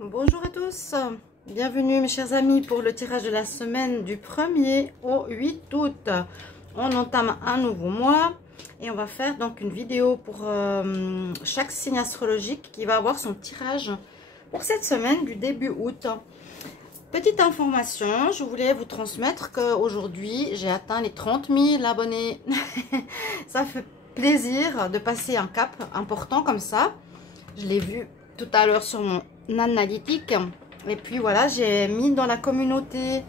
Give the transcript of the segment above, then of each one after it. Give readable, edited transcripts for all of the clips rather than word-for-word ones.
Bonjour à tous, bienvenue mes chers amis pour le tirage de la semaine du 1er au 8 août. On entame un nouveau mois et on va faire donc une vidéo pour chaque signe astrologique qui va avoir son tirage pour cette semaine du début août. Petite information, je voulais vous transmettre qu'aujourd'hui j'ai atteint les 30 000 abonnés. Ça fait plaisir de passer un cap important comme ça. Je l'ai vu tout à l'heure sur mon analytique. Et puis voilà, j'ai mis dans la communauté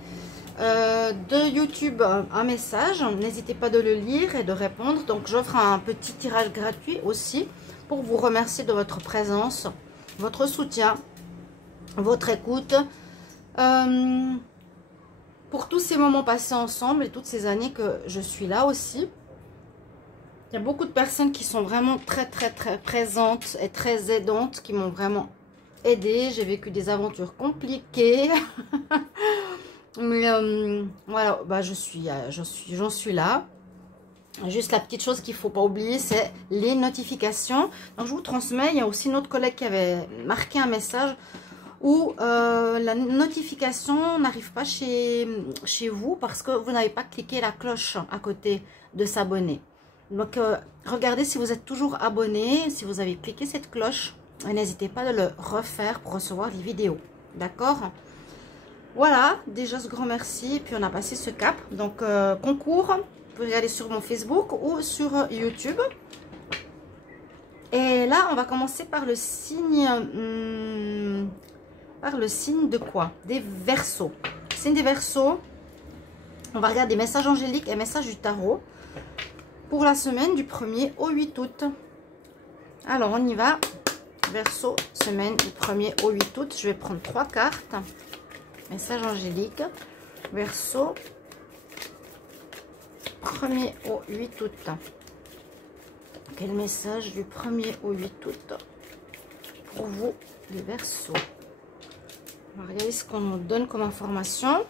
de YouTube un message. N'hésitez pas de le lire et de répondre. Donc j'offre un petit tirage gratuit aussi pour vous remercier de votre présence, votre soutien, votre écoute. Pour tous ces moments passés ensemble et toutes ces années que je suis là aussi. Il y a beaucoup de personnes qui sont vraiment très présentes et très aidantes, qui m'ont vraiment aidée. J'ai vécu des aventures compliquées. Mais voilà, bah, j'en suis là. Juste la petite chose qu'il ne faut pas oublier, c'est les notifications. Donc je vous transmets, il y a aussi une autre collègue qui avait marqué un message où la notification n'arrive pas chez vous parce que vous n'avez pas cliqué la cloche à côté de s'abonner. Donc, regardez si vous êtes toujours abonné, si vous avez cliqué cette cloche, et n'hésitez pas de le refaire pour recevoir les vidéos. D'accord? Voilà, déjà ce grand merci. Puis on a passé ce cap. Donc, concours, vous pouvez aller sur mon Facebook ou sur YouTube. Et là, on va commencer par le signe... par le signe de quoi? Des Verseaux. Signe des Verseaux. On va regarder messages angéliques et messages du tarot pour la semaine du 1er au 8 août. Alors, on y va. Verseau, semaine du 1er au 8 août. Je vais prendre 3 cartes. Message angélique. Verseau, 1er au 8 août. Quel message du 1er au 8 août pour vous, les Verseaux? On va regarder ce qu'on nous donne comme information.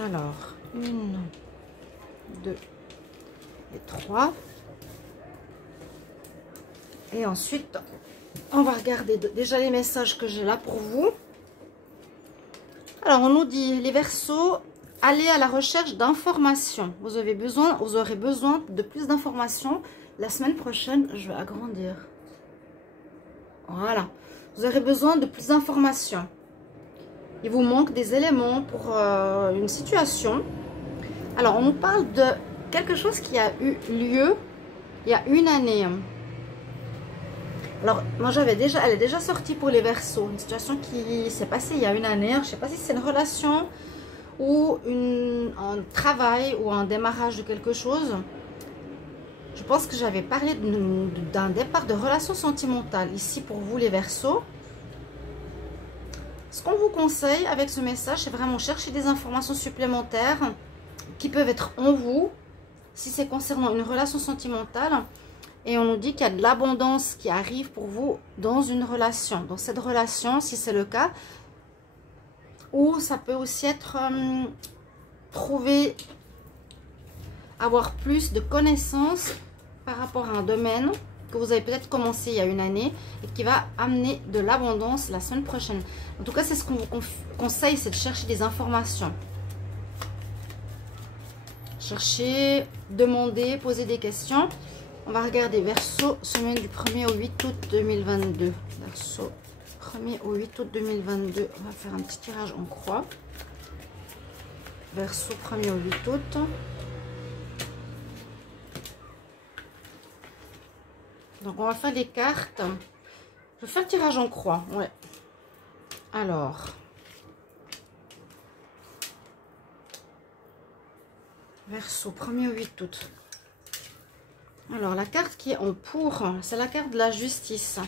Alors, 1, 2 et 3. Et ensuite, on va regarder déjà les messages que j'ai là pour vous. Alors, on nous dit, les Verseaux, allez à la recherche d'informations. Vous aurez besoin de plus d'informations. La semaine prochaine, je vais agrandir. Voilà. Vous aurez besoin de plus d'informations. Il vous manque des éléments pour une situation. Alors, on nous parle de quelque chose qui a eu lieu il y a une année. Alors, moi, elle est déjà sortie pour les Verseaux. Une situation qui s'est passée il y a une année. Je ne sais pas si c'est une relation ou un travail ou un démarrage de quelque chose. Je pense que j'avais parlé d'un départ de relation sentimentale ici pour vous, les Verseaux. Ce qu'on vous conseille avec ce message, c'est vraiment chercher des informations supplémentaires qui peuvent être en vous, si c'est concernant une relation sentimentale. Et on nous dit qu'il y a de l'abondance qui arrive pour vous dans une relation. Dans cette relation, si c'est le cas, ou ça peut aussi être avoir plus de connaissances par rapport à un domaine que vous avez peut-être commencé il y a une année et qui va amener de l'abondance la semaine prochaine. En tout cas, c'est ce qu'on vous conseille, c'est de chercher des informations. Chercher, demander, poser des questions. On va regarder Verseau, semaine du 1er au 8 août 2022. Verseau, 1er au 8 août 2022. On va faire un petit tirage en croix. Verseau, 1er au 8 août. Donc, on va faire les cartes. Je vais faire le tirage en croix. Ouais. Alors. Verseau, 1er au 8 août. Alors, la carte qui est en pour, c'est la carte de la justice.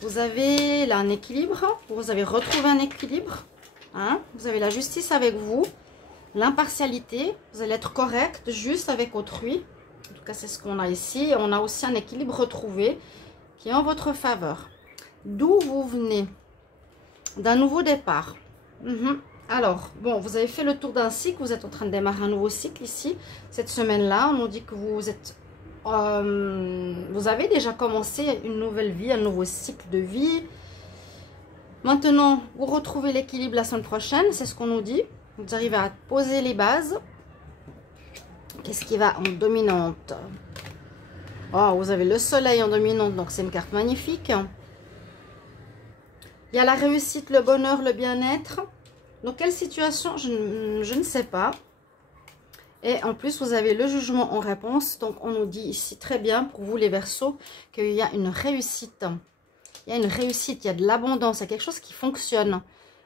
Vous avez là un équilibre. Vous avez retrouvé un équilibre. Hein? Vous avez la justice avec vous. L'impartialité. Vous allez être correct, juste avec autrui. En tout cas, c'est ce qu'on a ici. On a aussi un équilibre retrouvé qui est en votre faveur. D'où vous venez? D'un nouveau départ. Alors, bon, vous avez fait le tour d'un cycle. Vous êtes en train de démarrer un nouveau cycle ici. Cette semaine-là, on nous dit que vous êtes vous avez déjà commencé une nouvelle vie, un nouveau cycle de vie. Maintenant, vous retrouvez l'équilibre la semaine prochaine, c'est ce qu'on nous dit. Vous arrivez à poser les bases. Qu'est-ce qui va en dominante? Oh, vous avez le soleil en dominante, donc c'est une carte magnifique. Il y a la réussite, le bonheur, le bien-être. Dans quelle situation, je ne sais pas. Et en plus, vous avez le jugement en réponse. Donc, on nous dit ici très bien, pour vous les Verseaux, qu'il y a une réussite. Il y a une réussite, il y a de l'abondance, il y a quelque chose qui fonctionne.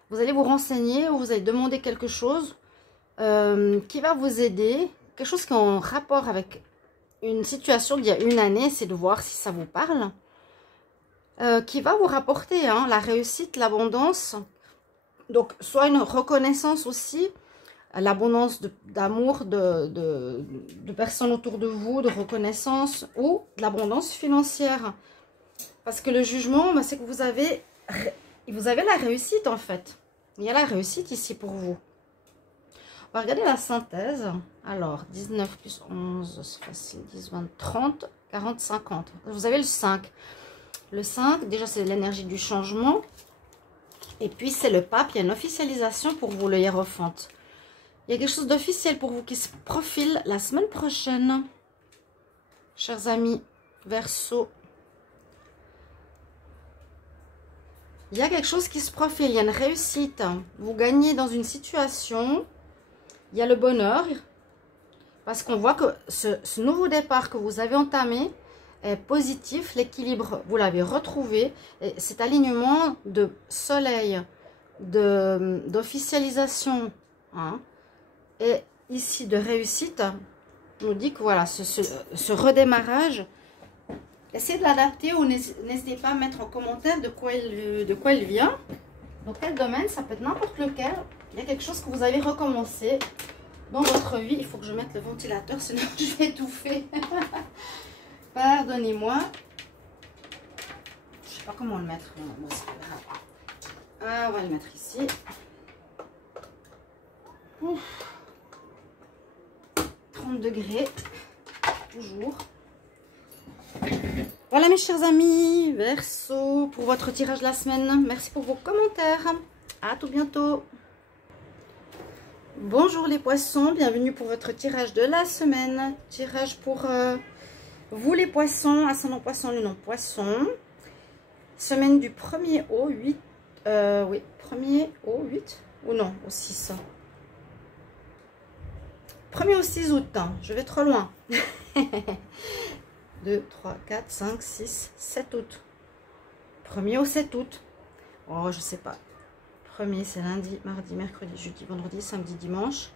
Vous allez vous renseigner ou vous allez demander quelque chose qui va vous aider. Quelque chose qui est en rapport avec une situation d'il y a une année, c'est de voir si ça vous parle. Qui va vous rapporter la réussite, l'abondance. Donc, soit une reconnaissance aussi, l'abondance d'amour, de personnes autour de vous, de reconnaissance, ou de l'abondance financière. Parce que le jugement, c'est que vous avez la réussite en fait. Il y a la réussite ici pour vous. On va regarder la synthèse. Alors, 19 plus 11, c'est facile, 10, 20, 30, 40, 50. Vous avez le 5. Le 5, déjà, c'est l'énergie du changement. Et puis, c'est le pape. Il y a une officialisation pour vous, le hiérophante. Il y a quelque chose d'officiel pour vous qui se profile la semaine prochaine. Chers amis Verseaux. Il y a quelque chose qui se profile. Il y a une réussite. Vous gagnez dans une situation. Il y a le bonheur. Parce qu'on voit que ce nouveau départ que vous avez entamé est positif. L'équilibre, vous l'avez retrouvé. Et cet alignement de soleil, d'officialisation, et ici de réussite, on nous dit que voilà, ce redémarrage, essayez de l'adapter ou n'hésitez pas à mettre en commentaire de quoi il vient. Dans quel domaine, ça peut être n'importe lequel. Il y a quelque chose que vous avez recommencé dans votre vie. Il faut que je mette le ventilateur, sinon je vais étouffer. Pardonnez-moi. Je ne sais pas comment le mettre. Bon, c'est pas grave. Ah, on va le mettre ici. Ouf. 30 degrés. Toujours. Voilà mes chers amis Verseaux pour votre tirage de la semaine. Merci pour vos commentaires. À tout bientôt. Bonjour les poissons, bienvenue pour votre tirage de la semaine. Tirage pour vous les poissons, ascendant poisson, lune en poisson. Semaine du 1er au 8. Oui, 1er au 8 ou non, au 6. 1er au 6 août, je vais trop loin. 2, 3, 4, 5, 6, 7 août. 1er au 7 août. Oh, je sais pas. 1er, c'est lundi, mardi, mercredi, jeudi, vendredi, samedi, dimanche.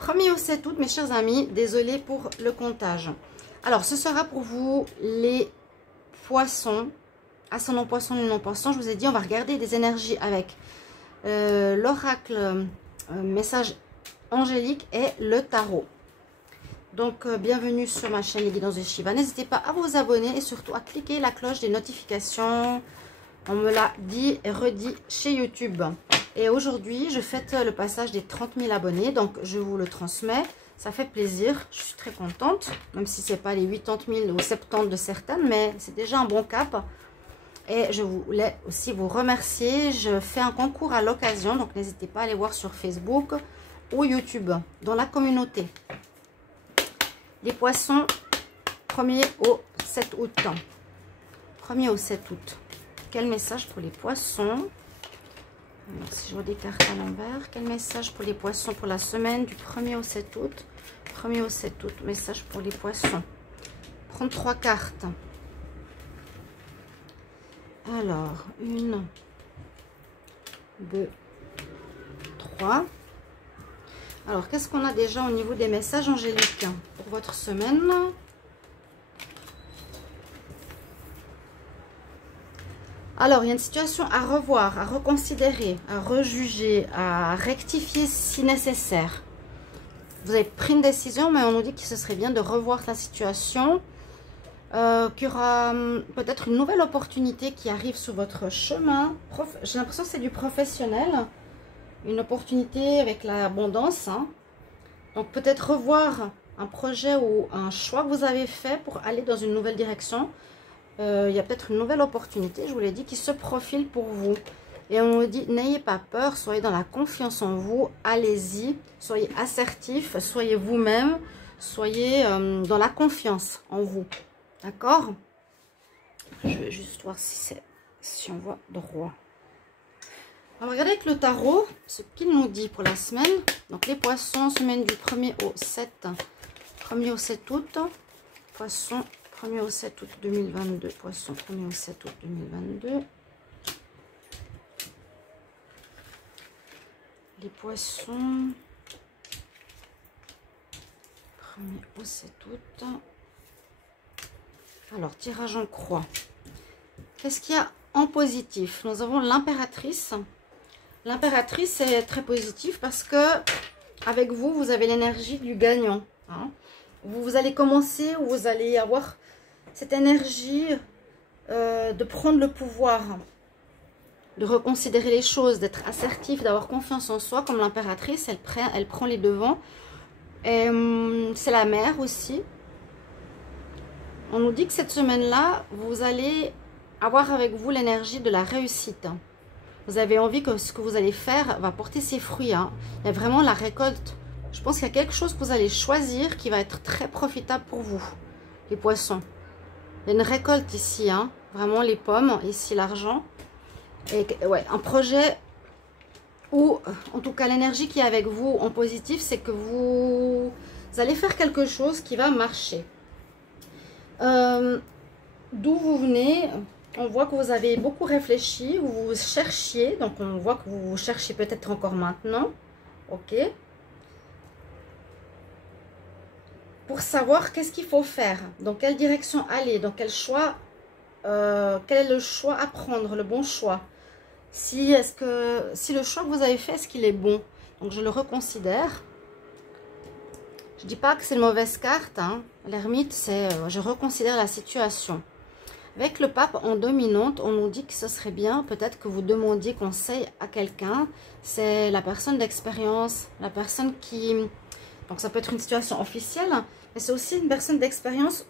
1er au 7 août, mes chers amis. Désolée pour le comptage. Alors, ce sera pour vous les poissons. Ascendant poisson, lune en poisson. Je vous ai dit, on va regarder des énergies avec l'oracle, message angélique et le tarot. Donc, bienvenue sur ma chaîne Les Guidances de Shiva. N'hésitez pas à vous abonner et surtout à cliquer la cloche des notifications. On me l'a dit et redit chez YouTube. Et aujourd'hui, je fête le passage des 30 000 abonnés. Donc, je vous le transmets. Ça fait plaisir. Je suis très contente. Même si ce n'est pas les 80 000 ou 70 de certaines. Mais c'est déjà un bon cap. Et je voulais aussi vous remercier. Je fais un concours à l'occasion. Donc, n'hésitez pas à aller voir sur Facebook ou YouTube. Dans la communauté. Les poissons, 1er au 7 août. 1er au 7 août. Quel message pour les poissons? Alors, si je vois des cartes à l'envers. Quel message pour les poissons pour la semaine du 1er au 7 août? 1er au 7 août. Message pour les poissons. Prendre 3 cartes. Alors, 1, 2, 3. Alors, qu'est-ce qu'on a déjà au niveau des messages angéliques pour votre semaine? Alors, il y a une situation à revoir, à reconsidérer, à rejuger, à rectifier si nécessaire. Vous avez pris une décision, mais on nous dit que ce serait bien de revoir la situation. Qu'il y aura peut-être une nouvelle opportunité qui arrive sur votre chemin. J'ai l'impression que c'est du professionnel. Une opportunité avec l'abondance. Donc peut-être revoir un projet ou un choix que vous avez fait pour aller dans une nouvelle direction. Il y a peut-être une nouvelle opportunité, je vous l'ai dit, qui se profile pour vous. Et on nous dit, n'ayez pas peur, soyez dans la confiance en vous, allez-y, soyez assertif, soyez vous-même, soyez dans la confiance en vous. D'accord? Je vais juste voir si on voit droit. Alors, regardez avec le tarot ce qu'il nous dit pour la semaine. Donc, les poissons, semaine du 1er au 7. 1er au 7 août. Poissons, 1er au 7 août 2022. Poissons, 1er au 7 août 2022. Les poissons, 1er au 7 août. Alors, tirage en croix. Qu'est-ce qu'il y a en positif? Nous avons l'impératrice. L'impératrice est très positive parce que avec vous, vous avez l'énergie du gagnant. Hein. Vous allez commencer, ou vous allez avoir cette énergie de prendre le pouvoir, de reconsidérer les choses, d'être assertif, d'avoir confiance en soi. Comme l'impératrice, elle prend les devants. C'est la mère aussi. On nous dit que cette semaine-là, vous allez avoir avec vous l'énergie de la réussite. Vous avez envie que ce que vous allez faire va porter ses fruits. Hein. Il y a vraiment la récolte. Je pense qu'il y a quelque chose que vous allez choisir qui va être très profitable pour vous, les poissons. Il y a une récolte ici, hein. Vraiment les pommes, ici l'argent. Et ouais, un projet où, en tout cas, l'énergie qui est avec vous en positif, c'est que vous allez faire quelque chose qui va marcher. D'où vous venez, on voit que vous avez beaucoup réfléchi, vous cherchiez, donc on voit que vous cherchez peut-être encore maintenant, ok, pour savoir qu'est-ce qu'il faut faire, dans quelle direction aller, dans quel choix, quel est le choix à prendre, le bon choix, si le choix que vous avez fait, est-ce qu'il est bon, donc je le reconsidère. Je ne dis pas que c'est une mauvaise carte, hein. L'ermite, c'est je reconsidère la situation. Avec le pape en dominante, on nous dit que ce serait bien, peut-être que vous demandiez conseil à quelqu'un. C'est la personne d'expérience, la personne qui... Donc ça peut être une situation officielle, mais c'est aussi une personne d'expérience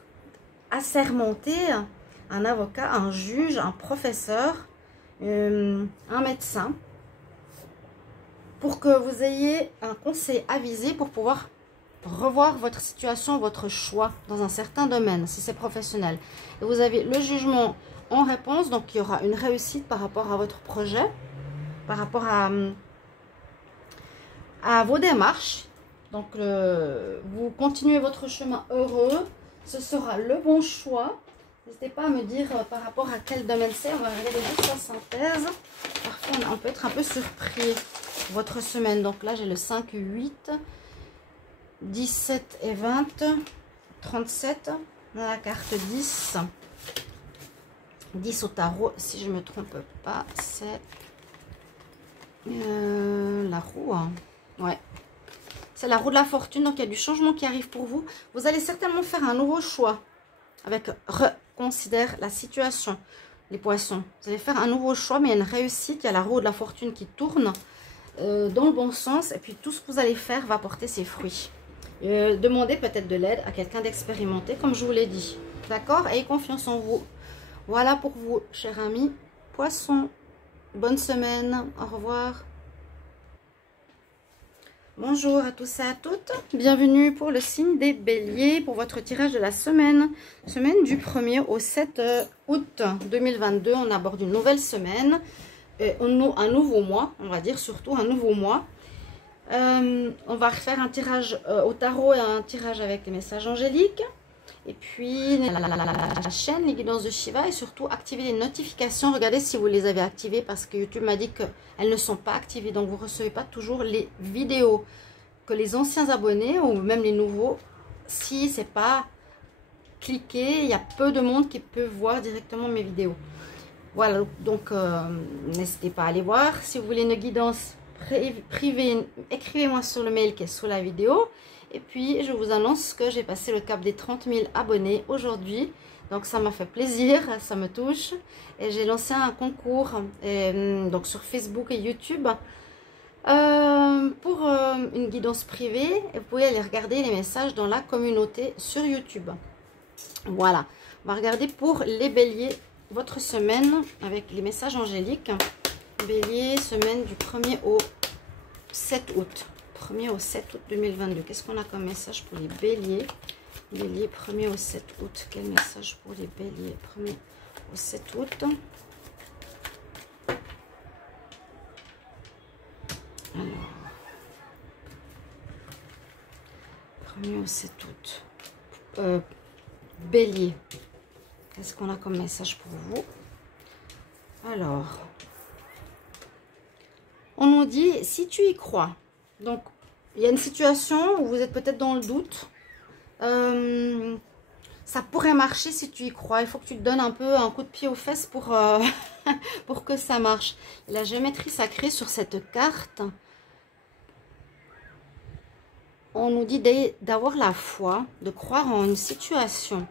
assermentée, un avocat, un juge, un professeur, un médecin, pour que vous ayez un conseil avisé pour pouvoir revoir votre situation, votre choix dans un certain domaine, si c'est professionnel. Et vous avez le jugement en réponse, donc il y aura une réussite par rapport à votre projet, par rapport à vos démarches. Donc vous continuez votre chemin heureux, ce sera le bon choix. N'hésitez pas à me dire par rapport à quel domaine c'est. On va regarder juste la synthèse. Parfois on peut être un peu surpris votre semaine. Donc là j'ai le 5, 8... 17 et 20, 37, dans la carte 10. 10 au tarot, si je ne me trompe pas, c'est la roue. Hein. Ouais. C'est la roue de la fortune, donc il y a du changement qui arrive pour vous. Vous allez certainement faire un nouveau choix avec reconsidère la situation, les poissons. Vous allez faire un nouveau choix, mais il y a une réussite, il y a la roue de la fortune qui tourne dans le bon sens. Et puis tout ce que vous allez faire va porter ses fruits. Demandez peut-être de l'aide à quelqu'un d'expérimenté, comme je vous l'ai dit. D'accord? Ayez confiance en vous. Voilà pour vous, chers amis poissons. Bonne semaine. Au revoir. Bonjour à tous et à toutes. Bienvenue pour le signe des béliers, pour votre tirage de la semaine. Semaine du 1er au 7 août 2022. On aborde une nouvelle semaine. Un nouveau mois, on va dire surtout un nouveau mois. On va refaire un tirage au tarot et un tirage avec les messages angéliques. Et puis la chaîne, les guidances de Shiva, et surtout activer les notifications. Regardez si vous les avez activées parce que YouTube m'a dit qu'elles ne sont pas activées. Donc vous ne recevez pas toujours les vidéos que les anciens abonnés ou même les nouveaux. Si ce n'est pas cliqué, il y a peu de monde qui peut voir directement mes vidéos. Voilà, donc n'hésitez pas à aller voir. Si vous voulez une guidance privé, écrivez-moi sur le mail qui est sous la vidéo. Et puis je vous annonce que j'ai passé le cap des 30 000 abonnés aujourd'hui, donc ça m'a fait plaisir, ça me touche. Et j'ai lancé un concours donc sur Facebook et YouTube Pour une guidance privée, vous pouvez aller regarder les messages dans la communauté sur YouTube. Voilà, on va regarder pour les béliers, votre semaine avec les messages angéliques. Bélier, semaine du 1er au 7 août. 1er au 7 août 2022. Qu'est-ce qu'on a comme message pour les béliers? Bélier, 1er au 7 août. Quel message pour les béliers? 1er au 7 août. Alors, 1er au 7 août. Bélier. Qu'est-ce qu'on a comme message pour vous? Alors, on nous dit, si tu y crois. Donc, il y a une situation où vous êtes peut-être dans le doute. Ça pourrait marcher si tu y crois. Il faut que tu te donnes un peu un coup de pied aux fesses pour, pour que ça marche. La géométrie sacrée sur cette carte, on nous dit d'avoir la foi, de croire en une situation.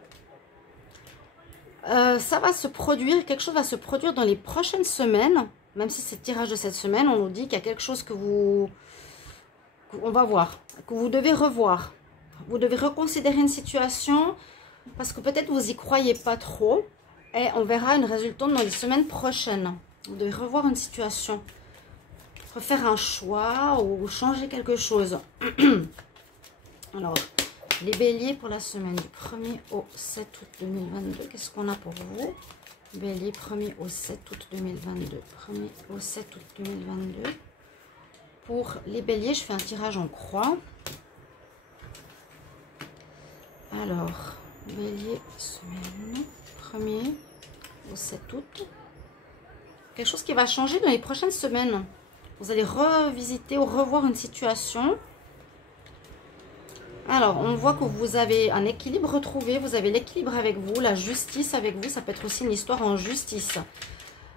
Ça va se produire, quelque chose va se produire dans les prochaines semaines. Même si c'est le tirage de cette semaine, on nous dit qu'il y a quelque chose que on va voir, que vous devez revoir. Vous devez reconsidérer une situation parce que peut-être vous n'y croyez pas trop. Et on verra une résultante dans les semaines prochaines. Vous devez revoir une situation, refaire un choix ou changer quelque chose. Alors, les béliers pour la semaine du 1er au 7 août 2022. Qu'est-ce qu'on a pour vous? Bélier, 1er au 7 août 2022. 1er au 7 août 2022. Pour les béliers, je fais un tirage en croix. Alors, bélier, semaine, 1er au 7 août. Quelque chose qui va changer dans les prochaines semaines. Vous allez revisiter ou revoir une situation. Alors, on voit que vous avez un équilibre retrouvé. Vous avez l'équilibre avec vous, la justice avec vous. Ça peut être aussi une histoire en justice.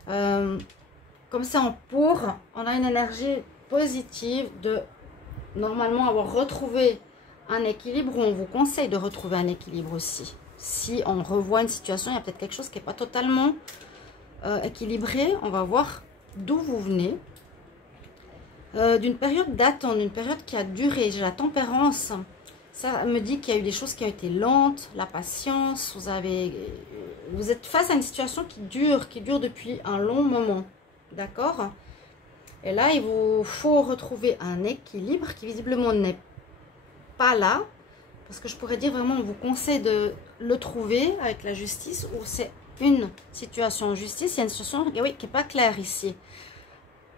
Comme ça, on a une énergie positive de normalement avoir retrouvé un équilibre, ou on vous conseille de retrouver un équilibre aussi. Si on revoit une situation, il y a peut-être quelque chose qui n'est pas totalement équilibré. On va voir d'où vous venez. D'une période d'attente, d'une période qui a duré. J'ai la tempérance. Ça me dit qu'il y a eu des choses qui ont été lentes, la patience. Vous êtes face à une situation qui dure depuis un long moment. D'accord? Et là, il vous faut retrouver un équilibre qui visiblement n'est pas là. Parce que je pourrais dire vraiment, on vous conseille de le trouver avec la justice, ou c'est une situation en justice. Il y a une situation qui n'est pas claire ici.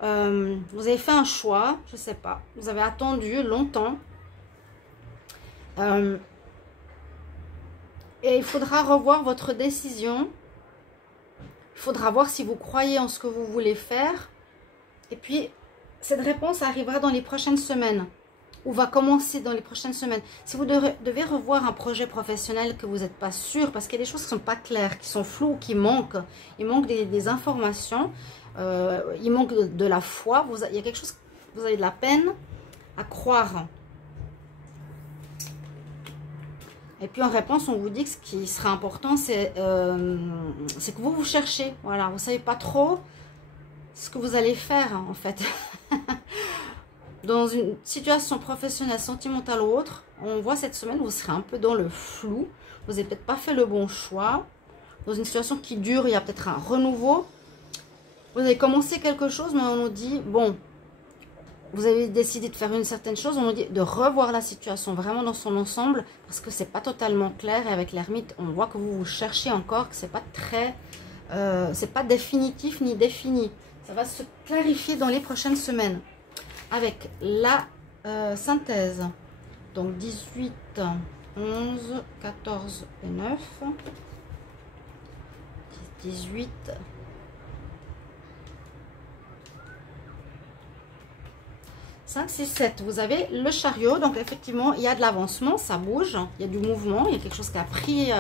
Vous avez fait un choix, je ne sais pas. Vous avez attendu longtemps. Et il faudra revoir votre décision. Il faudra voir si vous croyez en ce que vous voulez faire. Et puis, cette réponse arrivera dans les prochaines semaines. Ou va commencer dans les prochaines semaines. Si vous devez revoir un projet professionnel que vous n'êtes pas sûr, parce qu'il y a des choses qui ne sont pas claires, qui sont floues, qui manquent. Il manque des informations. Il manque de la foi. Il y a quelque chose, vous avez de la peine à croire. Et puis en réponse, on vous dit que ce qui sera important, c'est que vous cherchez. Voilà, vous ne savez pas trop ce que vous allez faire en fait. Dans une situation professionnelle, sentimentale ou autre, on voit cette semaine, vous serez un peu dans le flou. Vous n'avez peut-être pas fait le bon choix. Dans une situation qui dure, il y a peut-être un renouveau. Vous avez commencé quelque chose, mais on nous dit, bon, vous avez décidé de faire une certaine chose. On nous dit de revoir la situation vraiment dans son ensemble, parce que c'est pas totalement clair. Et avec l'ermite, on voit que vous cherchez encore, que c'est pas très... c'est pas définitif ni défini. Ça va se clarifier dans les prochaines semaines. Avec la synthèse, donc 18, 11, 14 et 9, 18, 5, 6, 7, vous avez le chariot, donc effectivement il y a de l'avancement, ça bouge, il y a du mouvement, il y a quelque chose qui a pris,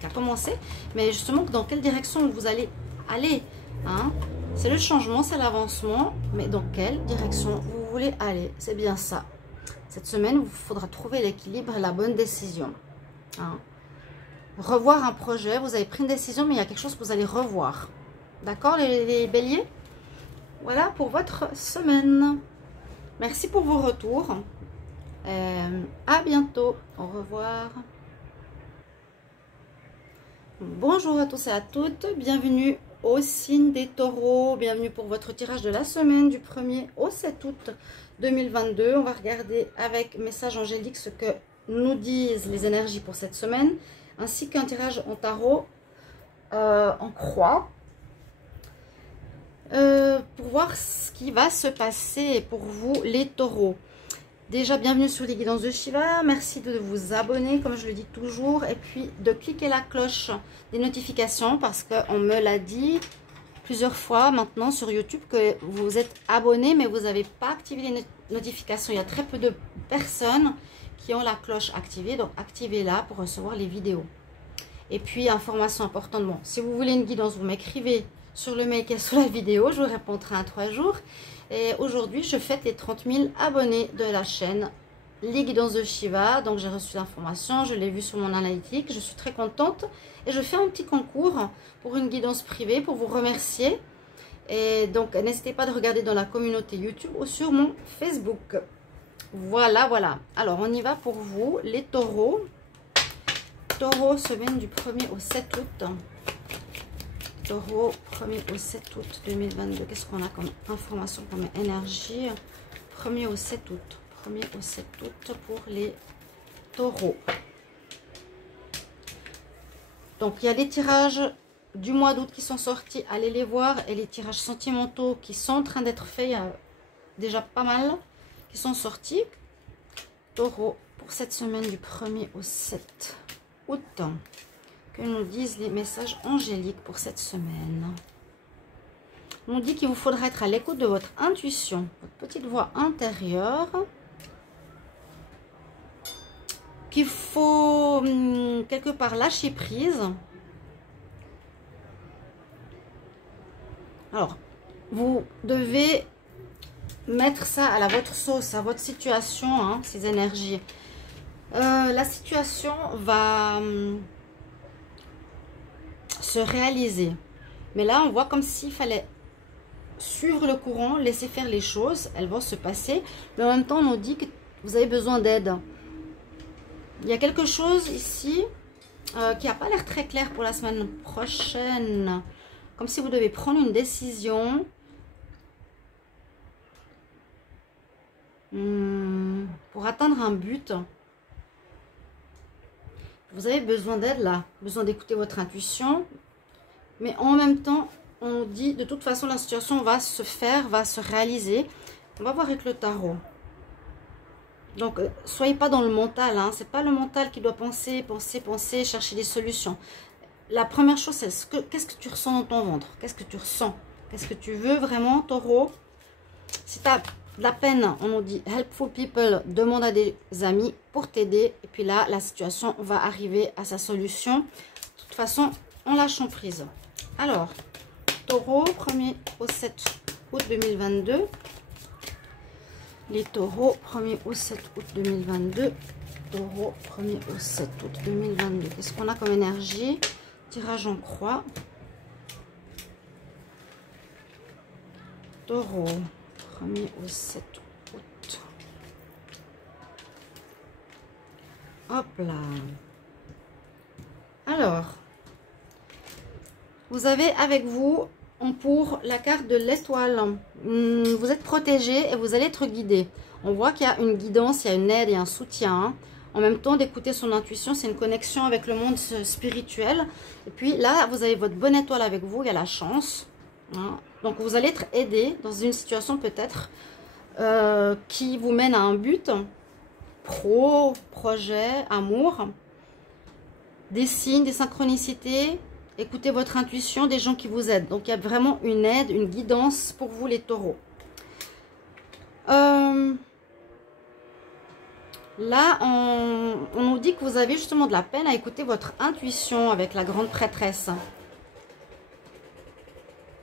qui a commencé, mais justement dans quelle direction vous allez aller, hein? C'est le changement, c'est l'avancement, mais dans quelle direction vous voulez aller? C'est bien ça. Cette semaine, il vous faudra trouver l'équilibre et la bonne décision. Hein. Revoir un projet, vous avez pris une décision, mais il y a quelque chose que vous allez revoir. D'accord, les béliers? Voilà pour votre semaine. Merci pour vos retours. À bientôt. Au revoir. Bonjour à tous et à toutes. Bienvenue au signe des taureaux. Bienvenue pour votre tirage de la semaine du 1er au 7 août 2022. On va regarder avec message angélique ce que nous disent les énergies pour cette semaine, ainsi qu'un tirage en tarot en croix. Pour voir ce qui va se passer pour vous les taureaux. Déjà, bienvenue sur les guidances de Shiva. Merci de vous abonner, comme je le dis toujours. Et puis, de cliquer la cloche des notifications parce qu'on me l'a dit plusieurs fois maintenant sur YouTube que vous êtes abonné, mais vous n'avez pas activé les notifications. Il y a très peu de personnes qui ont la cloche activée. Donc, activez-la pour recevoir les vidéos. Et puis, information importante. Bon, si vous voulez une guidance, vous m'écrivez sur le mail qui est sous la vidéo. Je vous répondrai en 3 jours. Et aujourd'hui, je fête les 30 000 abonnés de la chaîne Les Guidances de Shiva. Donc, j'ai reçu l'information, je l'ai vu sur mon analytique. Je suis très contente. Et je fais un petit concours pour une guidance privée pour vous remercier. Et donc, n'hésitez pas de regarder dans la communauté YouTube ou sur mon Facebook. Voilà, voilà. Alors, on y va pour vous, les taureaux. Taureau, semaine du 1er au 7 août. Taureau, 1er au 7 août 2022. Qu'est-ce qu'on a comme information, comme énergie? 1er au 7 août. 1er au 7 août pour les taureaux. Donc, il y a les tirages du mois d'août qui sont sortis. Allez les voir. Et les tirages sentimentaux qui sont en train d'être faits. Il y a déjà pas mal qui sont sortis. Taureau, pour cette semaine du 1er au 7 août. Que nous disent les messages angéliques pour cette semaine. On nous dit qu'il vous faudra être à l'écoute de votre intuition, votre petite voix intérieure. Qu'il faut quelque part lâcher prise. Alors, vous devez mettre ça à votre sauce, à votre situation, hein, ces énergies. La situation va se réaliser. Mais là, on voit comme s'il fallait suivre le courant, laisser faire les choses. Elles vont se passer. Mais en même temps, on nous dit que vous avez besoin d'aide. Il y a quelque chose ici qui n'a pas l'air très clair pour la semaine prochaine. Comme si vous devez prendre une décision. Pour atteindre un but. Vous avez besoin d'aide là, besoin d'écouter votre intuition. Mais en même temps, on dit de toute façon la situation va se faire, va se réaliser. On va voir avec le tarot. Donc, soyez pas dans le mental. Hein. C'est pas le mental qui doit penser, chercher des solutions. La première chose, c'est qu'est-ce que tu ressens dans ton ventre? Qu'est-ce que tu ressens? Qu'est-ce que tu veux vraiment, taureau? Si tu as de la peine, on nous dit helpful people, demande à des amis pour t'aider. Et puis là, la situation va arriver à sa solution. De toute façon, en lâchant prise. Alors, taureau, 1er au 7 août 2022. Les taureaux, 1er au 7 août 2022. Taureau, 1er au 7 août 2022. Qu'est-ce qu'on a comme énergie? Tirage en croix. Taureau, 1er au 7 août. Hop là. Alors, vous avez avec vous pour la carte de l'étoile. Vous êtes protégé et vous allez être guidé. On voit qu'il y a une guidance, il y a une aide et un soutien. En même temps, d'écouter son intuition, c'est une connexion avec le monde spirituel. Et puis là, vous avez votre bonne étoile avec vous, il y a la chance. Hein. Donc, vous allez être aidé dans une situation peut-être qui vous mène à un but. Pro, projet, amour. Des signes, des synchronicités. Écoutez votre intuition, des gens qui vous aident. Donc, il y a vraiment une aide, une guidance pour vous, les taureaux. Là, on nous dit que vous avez justement de la peine à écouter votre intuition avec la grande prêtresse.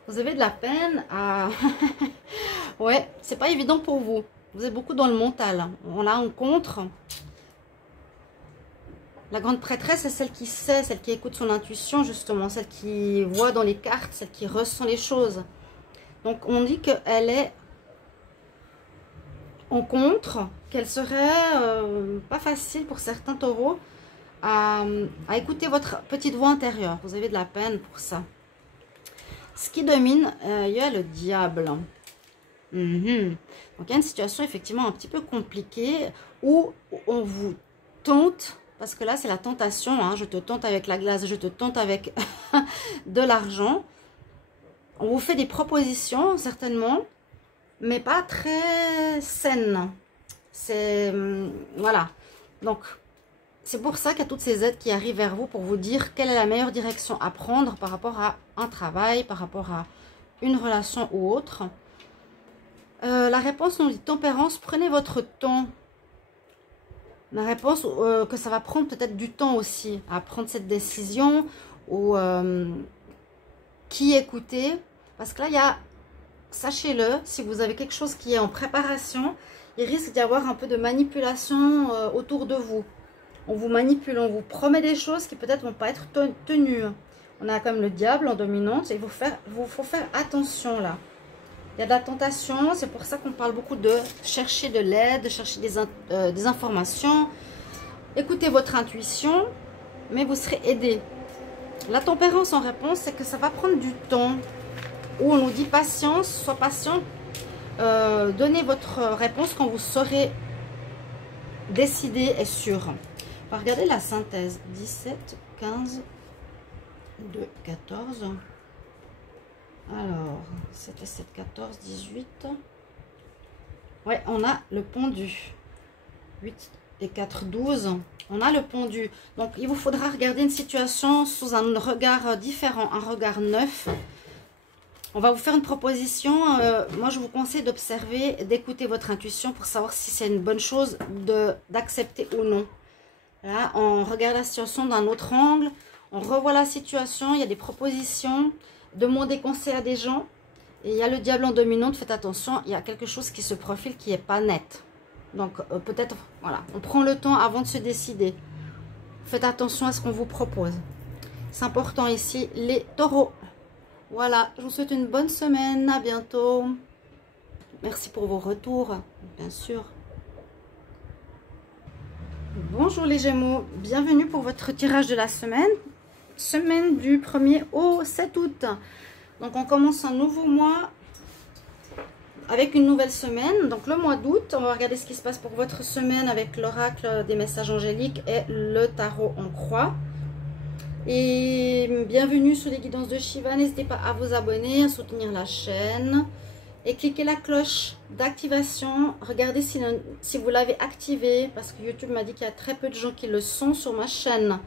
Vous avez de la peine à... ouais, c'est pas évident pour vous. Vous êtes beaucoup dans le mental. On la rencontre. La grande prêtresse, c'est celle qui sait, celle qui écoute son intuition, justement. Celle qui voit dans les cartes, celle qui ressent les choses. Donc, on dit qu'elle est contre, qu'elle serait pas facile pour certains taureaux à écouter votre petite voix intérieure. Vous avez de la peine pour ça. Ce qui domine, il y a le diable. Donc, il y a une situation effectivement un petit peu compliquée où on vous tente, parce que là, c'est la tentation. Hein, je te tente avec la glace, je te tente avec de l'argent. On vous fait des propositions, certainement, mais pas très saines. C'est... voilà. Donc, c'est pour ça qu'il y a toutes ces aides qui arrivent vers vous pour vous dire quelle est la meilleure direction à prendre par rapport à un travail, par rapport à une relation ou autre. La réponse nous dit tempérance, prenez votre temps. La réponse que ça va prendre peut-être du temps aussi à prendre cette décision ou qui écouter. Parce que là, il y a, sachez-le, si vous avez quelque chose qui est en préparation, il risque d'y avoir un peu de manipulation autour de vous. On vous manipule, on vous promet des choses qui peut-être ne vont pas être tenues. On a comme le diable en dominante et il faut faire attention là. Il y a de la tentation, c'est pour ça qu'on parle beaucoup de chercher de l'aide, de chercher des informations. Écoutez votre intuition, mais vous serez aidé. La tempérance en réponse, c'est que ça va prendre du temps. Où on nous dit patience, sois patient. Donnez votre réponse quand vous serez décidé et sûr. On va regarder la synthèse. 17, 15, 2, 14. Alors, c'était 7, 14, 18. Ouais, on a le pendu. 8 et 4, 12. On a le pendu. Donc, il vous faudra regarder une situation sous un regard différent, un regard neuf. On va vous faire une proposition. Moi, je vous conseille d'observer, d'écouter votre intuition pour savoir si c'est une bonne chose d'accepter ou non. Là, on regarde la situation d'un autre angle. On revoit la situation. Il y a des propositions. Demandez conseil à des gens. Et il y a le diable en dominante. Faites attention. Il y a quelque chose qui se profile qui n'est pas net. Donc, peut-être, voilà. On prend le temps avant de se décider. Faites attention à ce qu'on vous propose. C'est important ici, les taureaux. Voilà, je vous souhaite une bonne semaine, à bientôt. Merci pour vos retours, bien sûr. Bonjour les Gémeaux, bienvenue pour votre tirage de la semaine. Semaine du 1er au 7 août. Donc on commence un nouveau mois avec une nouvelle semaine. Donc le mois d'août, on va regarder ce qui se passe pour votre semaine avec l'oracle des messages angéliques et le tarot en croix. Et bienvenue sur les guidances de Shiva. N'hésitez pas à vous abonner, à soutenir la chaîne et cliquez la cloche d'activation. Regardez si vous l'avez activé parce que YouTube m'a dit qu'il y a très peu de gens qui le sont sur ma chaîne.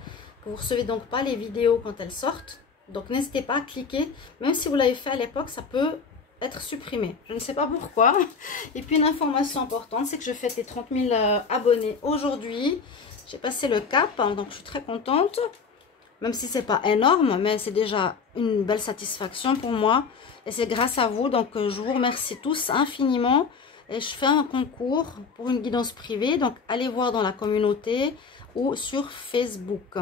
Vous ne recevez donc pas les vidéos quand elles sortent. Donc n'hésitez pas à cliquer. Même si vous l'avez fait à l'époque, ça peut être supprimé. Je ne sais pas pourquoi. Et puis une information importante, c'est que je fête les 30 000 abonnés aujourd'hui. J'ai passé le cap, hein, donc je suis très contente. Même si c'est pas énorme, mais c'est déjà une belle satisfaction pour moi. Et c'est grâce à vous. Donc, je vous remercie tous infiniment. Et je fais un concours pour une guidance privée. Donc, allez voir dans la communauté ou sur Facebook.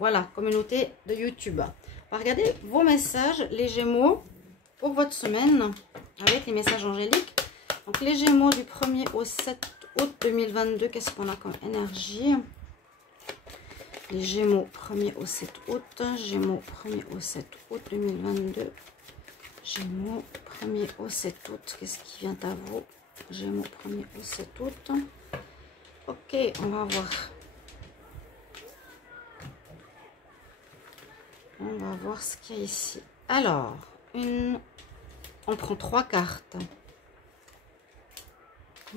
Voilà, communauté de YouTube. On va regarder vos messages, les Gémeaux, pour votre semaine avec les messages angéliques. Donc, les Gémeaux du 1er au 7 août 2022, qu'est-ce qu'on a comme énergie ? Les Gémeaux 1er au 7 août, Gémeaux 1er au 7 août 2022, Gémeaux 1er au 7 août, qu'est-ce qui vient à vous? Gémeaux 1er au 7 août. Ok, on va voir. On va voir ce qu'il y a ici. Alors, on prend 3 cartes.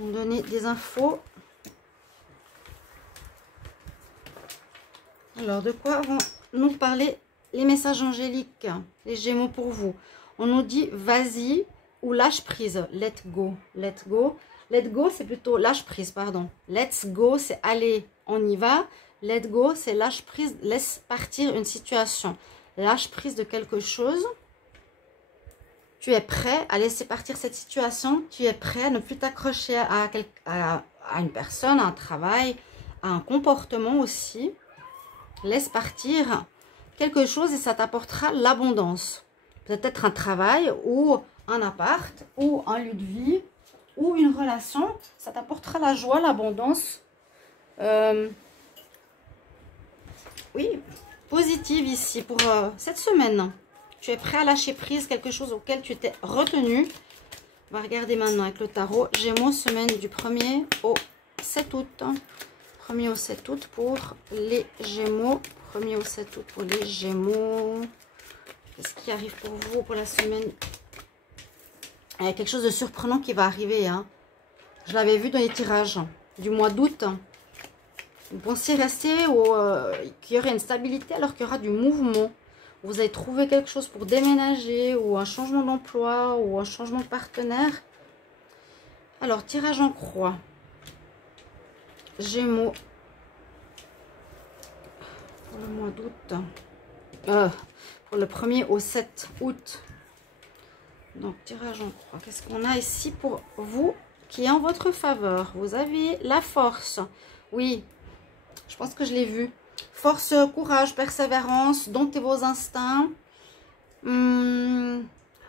On va donner des infos. Alors, de quoi vont nous parler les messages angéliques, les Gémeaux pour vous? On nous dit vas-y ou lâche prise, let go, let go. Let go, c'est plutôt lâche prise, pardon. Let's go, c'est allez, on y va. Let go, c'est lâche prise, laisse partir une situation. Lâche prise de quelque chose. Tu es prêt à laisser partir cette situation. Tu es prêt à ne plus t'accrocher à une personne, à un travail, à un comportement aussi. Laisse partir quelque chose et ça t'apportera l'abondance. Peut-être un travail ou un appart ou un lieu de vie ou une relation. Ça t'apportera la joie, l'abondance. Oui, positive ici pour cette semaine. Tu es prêt à lâcher prise, quelque chose auquel tu t'es retenu. On va regarder maintenant avec le tarot. Gémeaux, semaine du 1er au 7 août. 1er au 7 août pour les Gémeaux. 1er au 7 août pour les Gémeaux. Qu'est-ce qui arrive pour vous pour la semaine? Il y a quelque chose de surprenant qui va arriver. Hein. Je l'avais vu dans les tirages du mois d'août. Vous pensiez rester qu'il y aurait une stabilité alors qu'il y aura du mouvement. Vous allez trouver quelque chose pour déménager ou un changement d'emploi ou un changement de partenaire. Alors, tirage en croix. Gémeaux. Pour le mois d'août. Pour le 1er au 7 août. Donc, tirage en croix. Qu'est-ce qu'on a ici pour vous qui est en votre faveur? Vous avez la force. Oui, je pense que je l'ai vu. Force, courage, persévérance, domptez vos instincts. On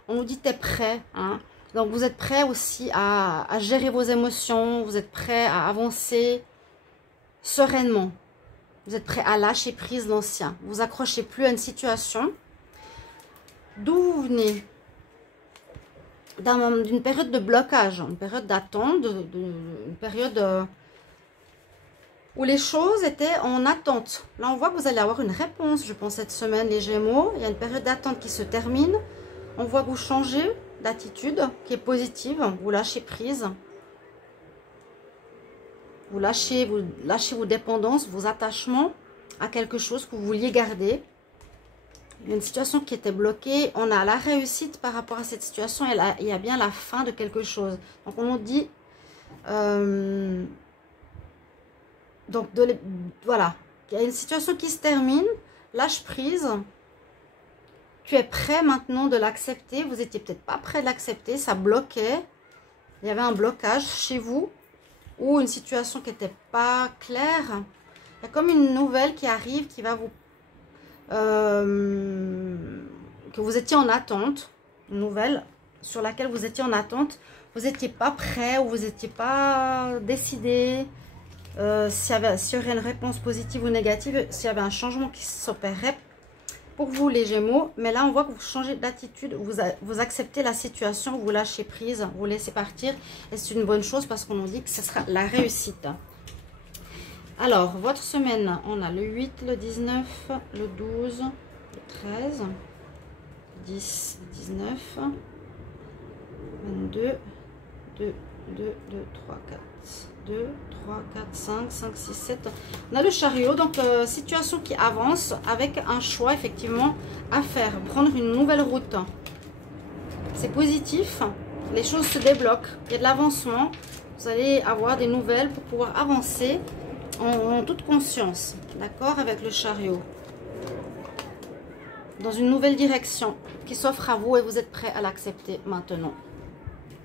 nous dit t'es prêt. Hein? Donc vous êtes prêt aussi à gérer vos émotions. Vous êtes prêt à avancer sereinement. Vous êtes prêt à lâcher prise l'ancien. Vous accrochez plus à une situation. D'où vous venez? D'une période de blocage, une période d'attente, une période... où les choses étaient en attente. Là, on voit que vous allez avoir une réponse, je pense, cette semaine, les Gémeaux. Il y a une période d'attente qui se termine. On voit que vous changez d'attitude, qui est positive. Vous lâchez prise. Vous lâchez vos dépendances, vos attachements à quelque chose que vous vouliez garder. Il y a une situation qui était bloquée. On a la réussite par rapport à cette situation. Et là, il y a bien la fin de quelque chose. Donc, on nous dit... Donc, voilà, il y a une situation qui se termine, lâche prise. Tu es prêt maintenant de l'accepter. Vous n'étiez peut-être pas prêt de l'accepter, ça bloquait. Il y avait un blocage chez vous ou une situation qui n'était pas claire. Il y a comme une nouvelle qui arrive qui va vous... que vous étiez en attente. Une nouvelle sur laquelle vous étiez en attente. Vous n'étiez pas prêt ou vous n'étiez pas décidé. S'il y aurait une réponse positive ou négative, s'il y avait un changement qui s'opérait pour vous les Gémeaux. Mais là, on voit que vous changez d'attitude, vous acceptez la situation, vous lâchez prise, vous laissez partir. Et c'est une bonne chose parce qu'on nous dit que ce sera la réussite. Alors, votre semaine, on a le 8, le 19, le 12, le 13, 10, 19, 22, 2, 2, 2, 3, 4. 2, 3, 4, 5, 5, 6, 7. On a le chariot, donc situation qui avance avec un choix effectivement à faire. Prendre une nouvelle route. C'est positif. Les choses se débloquent. Il y a de l'avancement. Vous allez avoir des nouvelles pour pouvoir avancer en toute conscience. D'accord? Avec le chariot. Dans une nouvelle direction qui s'offre à vous et vous êtes prêts à l'accepter maintenant.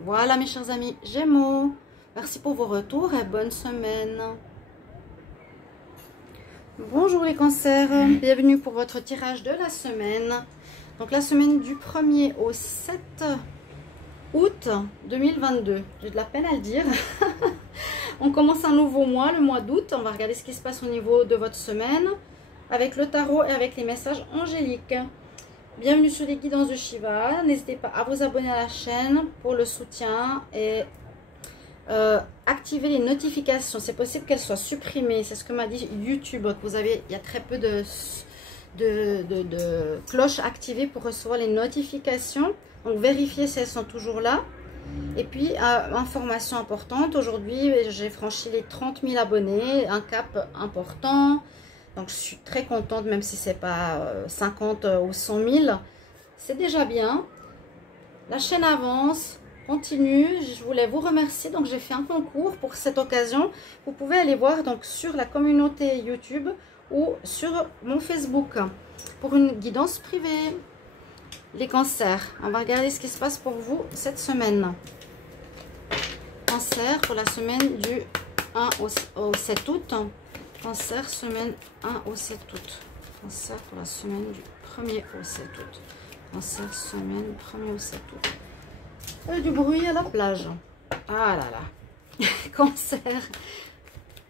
Voilà mes chers amis Gémeaux. Merci pour vos retours et bonne semaine. Bonjour les cancers, bienvenue pour votre tirage de la semaine. Donc la semaine du 1er au 7 août 2022. J'ai de la peine à le dire. On commence un nouveau mois, le mois d'août. On va regarder ce qui se passe au niveau de votre semaine avec le tarot et avec les messages angéliques. Bienvenue sur les guidances de Shiva. N'hésitez pas à vous abonner à la chaîne pour le soutien et activer les notifications. C'est possible qu'elles soient supprimées. C'est ce que m'a dit YouTube. Il y a très peu de cloches activées pour recevoir les notifications. Donc vérifiez si elles sont toujours là. Et puis information importante. Aujourd'hui j'ai franchi les 30 000 abonnés. Un cap important. Donc je suis très contente, même si c'est pas 50 ou 100 000. C'est déjà bien. La chaîne avance. Continue, je voulais vous remercier. Donc j'ai fait un concours pour cette occasion. Vous pouvez aller voir donc sur la communauté YouTube ou sur mon Facebook pour une guidance privée. Les cancers, on va regarder ce qui se passe pour vous cette semaine. Cancer pour la semaine du 1 au 7 août. Cancer semaine 1 au 7 août. Cancer pour la semaine du 1er au 7 août. Cancer semaine 1er au 7 août. Du bruit à la plage. Ah là là. Cancer.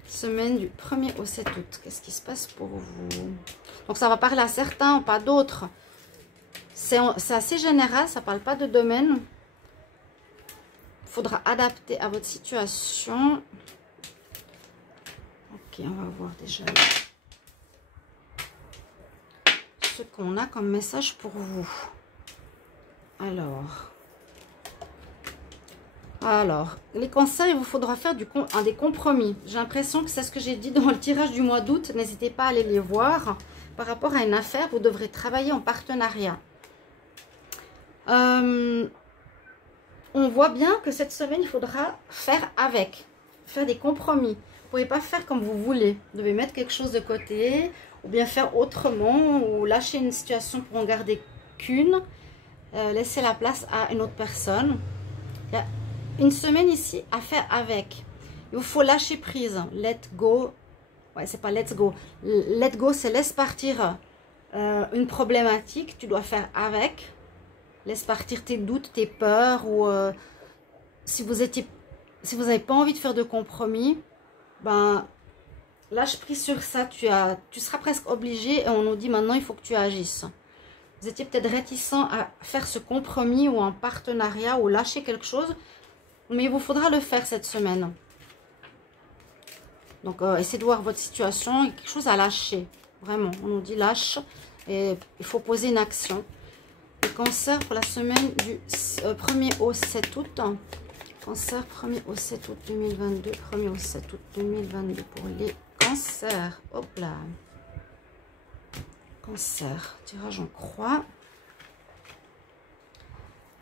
Semaine du 1er au 7 août. Qu'est-ce qui se passe pour vous? Donc ça va parler à certains, pas d'autres. C'est assez général, ça ne parle pas de domaine. Il faudra adapter à votre situation. Ok, on va voir déjà ce qu'on a comme message pour vous. Alors, les cancers, il vous faudra faire des compromis. J'ai l'impression que c'est ce que j'ai dit dans le tirage du mois d'août. N'hésitez pas à aller les voir. Par rapport à une affaire, vous devrez travailler en partenariat. On voit bien que cette semaine, il faudra faire des compromis. Vous ne pouvez pas faire comme vous voulez. Vous devez mettre quelque chose de côté ou bien faire autrement ou lâcher une situation pour en garder qu'une. Laisser la place à une autre personne. Il y a une semaine ici à faire avec. Il vous faut lâcher prise. Let go. Ouais, c'est pas let's go. Let go, c'est laisse partir une problématique. Tu dois faire avec. Laisse partir tes doutes, tes peurs. Ou si vous n'avez pas envie de faire de compromis, ben lâche prise sur ça. Tu seras presque obligé et on nous dit maintenant il faut que tu agisses. Vous étiez peut-être réticent à faire ce compromis ou un partenariat ou lâcher quelque chose. Mais il vous faudra le faire cette semaine. Donc, essayez de voir votre situation. Il y a quelque chose à lâcher. Vraiment, on nous dit lâche. Et il faut poser une action. Le cancer pour la semaine du 1er au 7 août. Cancer 1er au 7 août 2022. 1er au 7 août 2022 pour les cancers. Hop là. Cancer. Tirage en croix.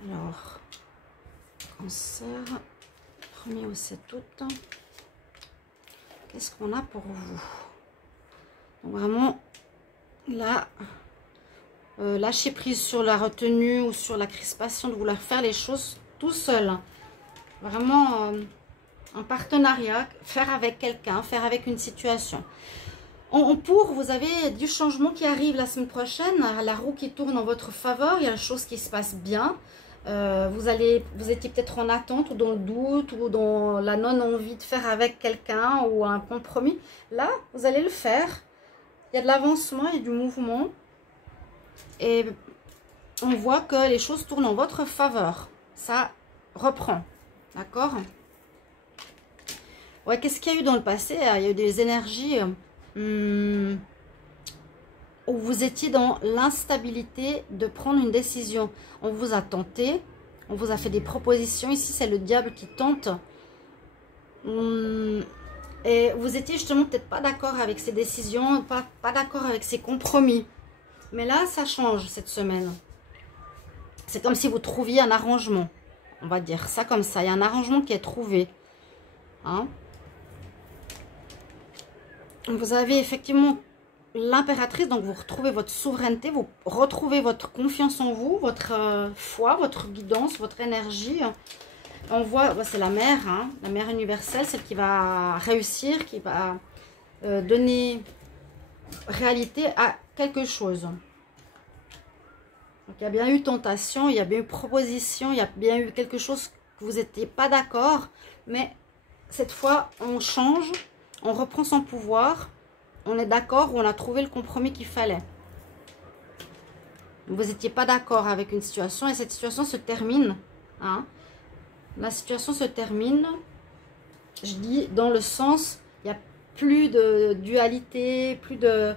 Alors, cancer, 1er au 7 août. Qu'est-ce qu'on a pour vous? Donc vraiment, là, lâcher prise sur la retenue ou sur la crispation de vouloir faire les choses tout seul. Vraiment, un partenariat, faire avec quelqu'un, faire avec une situation. Vous avez du changement qui arrive la semaine prochaine, la roue qui tourne en votre faveur, il y a des choses qui se passent bien. Vous étiez peut-être en attente ou dans le doute ou dans la non-envie de faire avec quelqu'un ou un compromis. Là, vous allez le faire. Il y a de l'avancement et du mouvement. Et on voit que les choses tournent en votre faveur. Ça reprend. D'accord? Ouais, qu'est-ce qu'il y a eu dans le passé? Il y a eu des énergies où vous étiez dans l'instabilité de prendre une décision. On vous a tenté, on vous a fait des propositions. Ici, c'est le diable qui tente. Et vous étiez justement peut-être pas d'accord avec ces décisions, pas d'accord avec ces compromis. Mais là, ça change cette semaine. C'est comme si vous trouviez un arrangement. On va dire ça comme ça. Il y a un arrangement qui est trouvé. Hein? Vous avez effectivement l'impératrice, donc vous retrouvez votre souveraineté, vous retrouvez votre confiance en vous, votre foi, votre guidance, votre énergie. On voit, c'est la mère, hein, la mère universelle, celle qui va réussir, qui va donner réalité à quelque chose. Donc, il y a bien eu tentation, il y a bien eu proposition, il y a bien eu quelque chose que vous n'étiez pas d'accord, mais cette fois, on change, on reprend son pouvoir. On est d'accord, on a trouvé le compromis qu'il fallait. Vous n'étiez pas d'accord avec une situation et cette situation se termine. Hein. La situation se termine, je dis dans le sens, il n'y a plus de dualité, plus de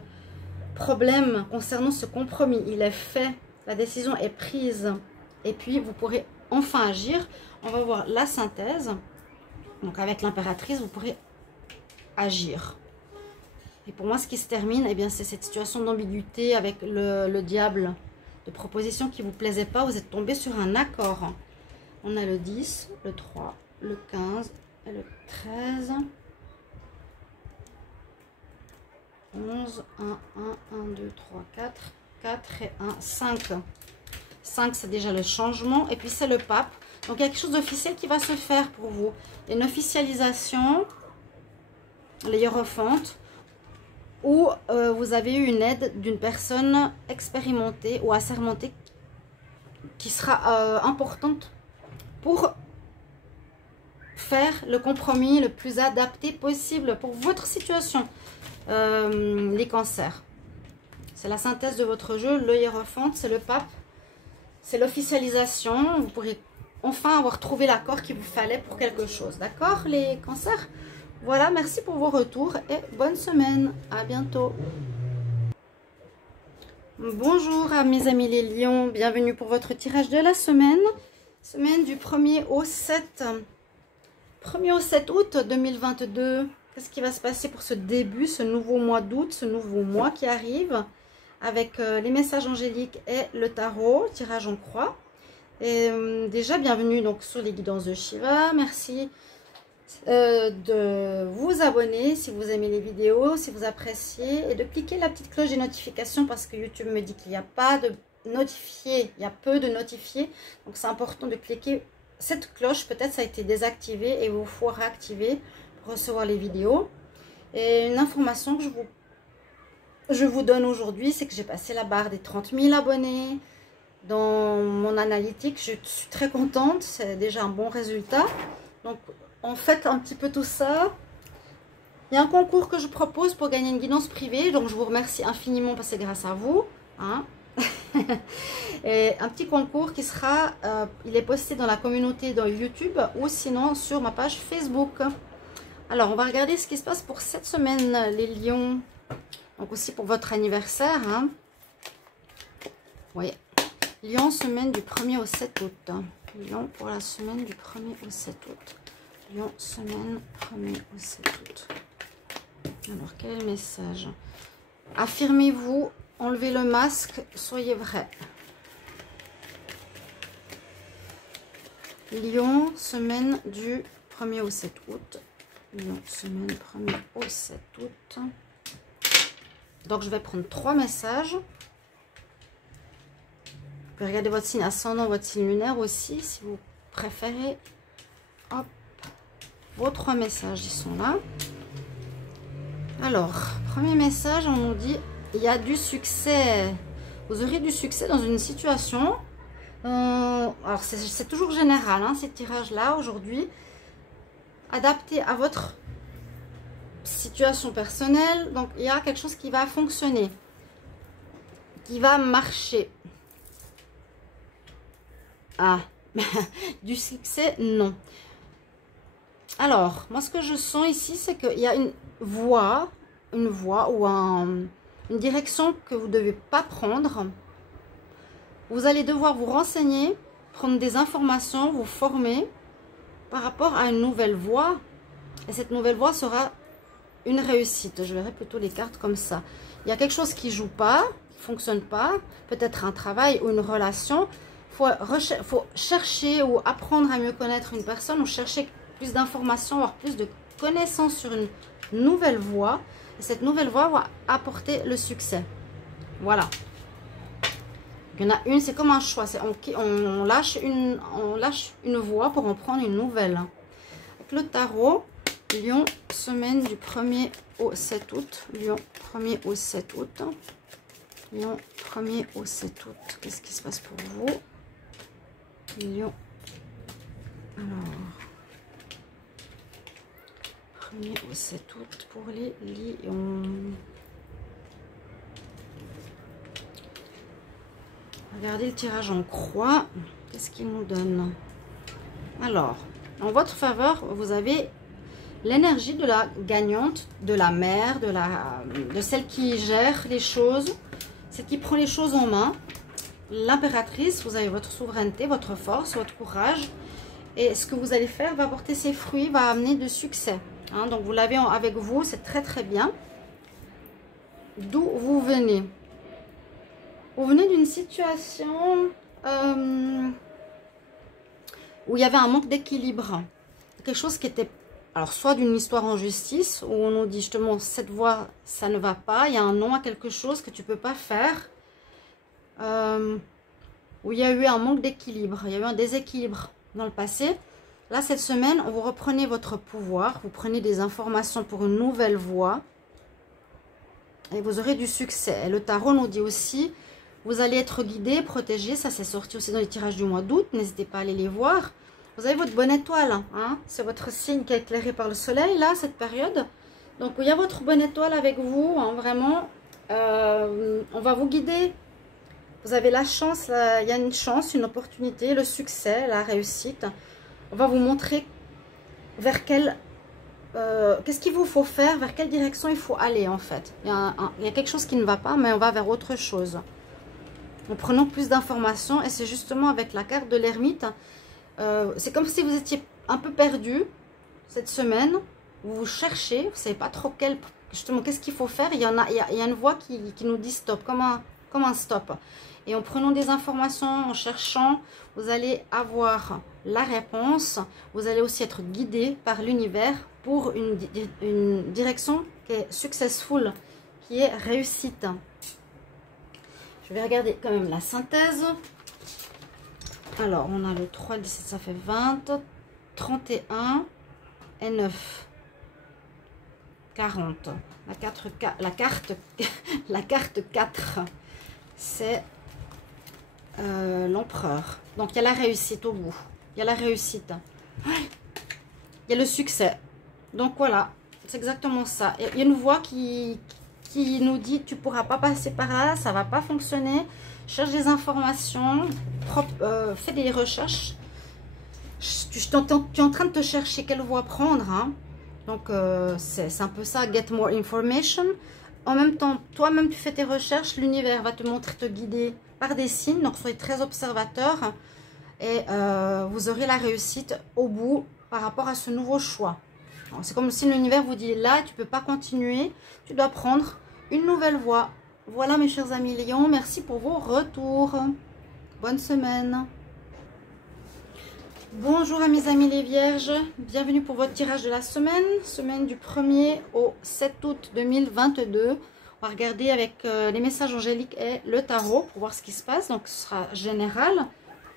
problème concernant ce compromis. Il est fait, la décision est prise et puis vous pourrez enfin agir. On va voir la synthèse. Donc avec l'impératrice, vous pourrez agir. Et pour moi, ce qui se termine, eh bien, c'est cette situation d'ambiguïté avec le diable, de proposition qui ne vous plaisait pas. Vous êtes tombé sur un accord. On a le 10, le 3, le 15 et le 13. 11, 1, 1, 1, 2, 3, 4, 4 et 1, 5. 5, c'est déjà le changement. Et puis, c'est le pape. Donc, il y a quelque chose d'officiel qui va se faire pour vous. Il y a une officialisation, l'hiérophante, où vous avez eu une aide d'une personne expérimentée ou assermentée qui sera importante pour faire le compromis le plus adapté possible pour votre situation, les cancers. C'est la synthèse de votre jeu, le hiérophante, c'est le pape, c'est l'officialisation. Vous pourrez enfin avoir trouvé l'accord qu'il vous fallait pour quelque chose, d'accord les cancers? Voilà, merci pour vos retours et bonne semaine, à bientôt. Bonjour à mes amis les lions, bienvenue pour votre tirage de la semaine. Semaine du 1er au 7 août 2022. Qu'est-ce qui va se passer pour ce début, ce nouveau mois d'août, ce nouveau mois qui arrive avec les messages angéliques et le tarot, tirage en croix. Et déjà, bienvenue donc sur les guidances de Shiva. Merci de vous abonner si vous aimez les vidéos, si vous appréciez, et de cliquer la petite cloche des notifications parce que YouTube me dit qu'il n'y a pas de notifiés, il y a peu de notifiés. Donc c'est important de cliquer cette cloche, peut-être ça a été désactivé et il vous faut réactiver pour recevoir les vidéos. Et une information que je vous donne aujourd'hui, c'est que j'ai passé la barre des 30 000 abonnés dans mon analytique. Je suis très contente, c'est déjà un bon résultat. Donc en fait un petit peu tout ça. Il y a un concours que je propose pour gagner une guidance privée, donc je vous remercie infiniment parce que c'est grâce à vous, hein. Et un petit concours qui sera, il est posté dans la communauté dans YouTube ou sinon sur ma page Facebook. Alors on va regarder ce qui se passe pour cette semaine les lions, donc aussi pour votre anniversaire, hein. Oui, lion semaine du 1er au 7 août, lion pour la semaine du 1er au 7 août, lion semaine 1er au 7 août. Alors quel est le message? Affirmez-vous, enlevez le masque, soyez vrai. Lion, semaine du 1er au 7 août. Lion, semaine 1er au 7 août. Donc, je vais prendre 3 messages. Vous pouvez regarder votre signe ascendant, votre signe lunaire aussi, si vous préférez. Hop, vos 3 messages, ils sont là. Alors, premier message, on nous dit... Il y a du succès. Vous aurez du succès dans une situation. Alors, c'est toujours général, hein, ces tirages-là, aujourd'hui. Adapté à votre situation personnelle. Donc, il y a quelque chose qui va fonctionner. Qui va marcher. Ah, du succès, non. Alors, moi, ce que je sens ici, c'est qu'il y a une voie ou une direction que vous ne devez pas prendre. Vous allez devoir vous renseigner, prendre des informations, vous former par rapport à une nouvelle voie. Et cette nouvelle voie sera une réussite. Je verrai plutôt les cartes comme ça. Il y a quelque chose qui ne joue pas, qui ne fonctionne pas. Peut-être un travail ou une relation. Il faut chercher ou apprendre à mieux connaître une personne ou chercher plus d'informations, avoir plus de connaissances sur une nouvelle voie. Et cette nouvelle voie va apporter le succès. Voilà. Il y en a une, c'est comme un choix. On lâche une voie pour en prendre une nouvelle. Avec le tarot, lion, semaine du 1er au 7 août. Lion, 1er au 7 août. Lion, 1er au 7 août. Qu'est-ce qui se passe pour vous? Lion. Alors... 1er au 7 août pour les lions. Regardez le tirage en croix. Qu'est-ce qu'il nous donne? Alors, en votre faveur, vous avez l'énergie de la gagnante, de la mère, de celle qui gère les choses, celle qui prend les choses en main. L'impératrice, vous avez votre souveraineté, votre force, votre courage. Et ce que vous allez faire va porter ses fruits, va amener de succès. Hein, donc vous l'avez avec vous, c'est très très bien. D'où vous venez? Vous venez d'une situation où il y avait un manque d'équilibre. Quelque chose qui était, alors soit d'une histoire en justice, où on nous dit justement cette voie, ça ne va pas, il y a un non à quelque chose que tu ne peux pas faire. Où il y a eu un manque d'équilibre, il y a eu un déséquilibre dans le passé. Là, cette semaine, vous reprenez votre pouvoir, vous prenez des informations pour une nouvelle voie et vous aurez du succès. Et le tarot nous dit aussi, vous allez être guidé, protégé, ça c'est sorti aussi dans les tirages du mois d'août, n'hésitez pas à aller les voir. vous avez votre bonne étoile. Hein, c'est votre signe qui est éclairé par le soleil, là, cette période. Donc, il y a votre bonne étoile avec vous, hein, vraiment. On va vous guider. Vous avez la chance, il y a une chance, une opportunité, le succès, la réussite. On va vous montrer vers quel... qu'est-ce qu'il vous faut faire, vers quelle direction il faut aller en fait. Il y a quelque chose qui ne va pas, mais on va vers autre chose. En prenant plus d'informations, et c'est justement avec la carte de l'ermite, c'est comme si vous étiez un peu perdu cette semaine, vous cherchez, vous ne savez pas trop justement qu'est-ce qu'il faut faire. Il y a une voix qui nous dit stop, comme un stop. Et en prenant des informations, en cherchant, vous allez avoir la réponse. Vous allez aussi être guidé par l'univers pour une direction qui est successful, qui est réussite. Je vais regarder quand même la synthèse. Alors, on a le 3, le 17, ça fait 20, 31 et 9, 40. La carte 4, c'est l'empereur. Donc, il y a la réussite au bout. Il y a la réussite. Il y a le succès. Donc, voilà. C'est exactement ça. Il y a une voix qui nous dit, tu ne pourras pas passer par là, ça ne va pas fonctionner. Cherche des informations, fais des recherches. Tu es en train de te chercher quelle voie prendre. Hein. Donc, c'est un peu ça, get more information. En même temps, toi-même, tu fais tes recherches. L'univers va te montrer, te guider par des signes. Donc, soyez très observateurs. Et vous aurez la réussite au bout par rapport à ce nouveau choix. C'est comme si l'univers vous dit, là, tu ne peux pas continuer. Tu dois prendre une nouvelle voie. Voilà mes chers amis Lions, merci pour vos retours. Bonne semaine. Bonjour à mes amis les Vierges, bienvenue pour votre tirage de la semaine du 1er au 7 août 2022. On va regarder avec les messages angéliques et le tarot pour voir ce qui se passe. Donc ce sera général,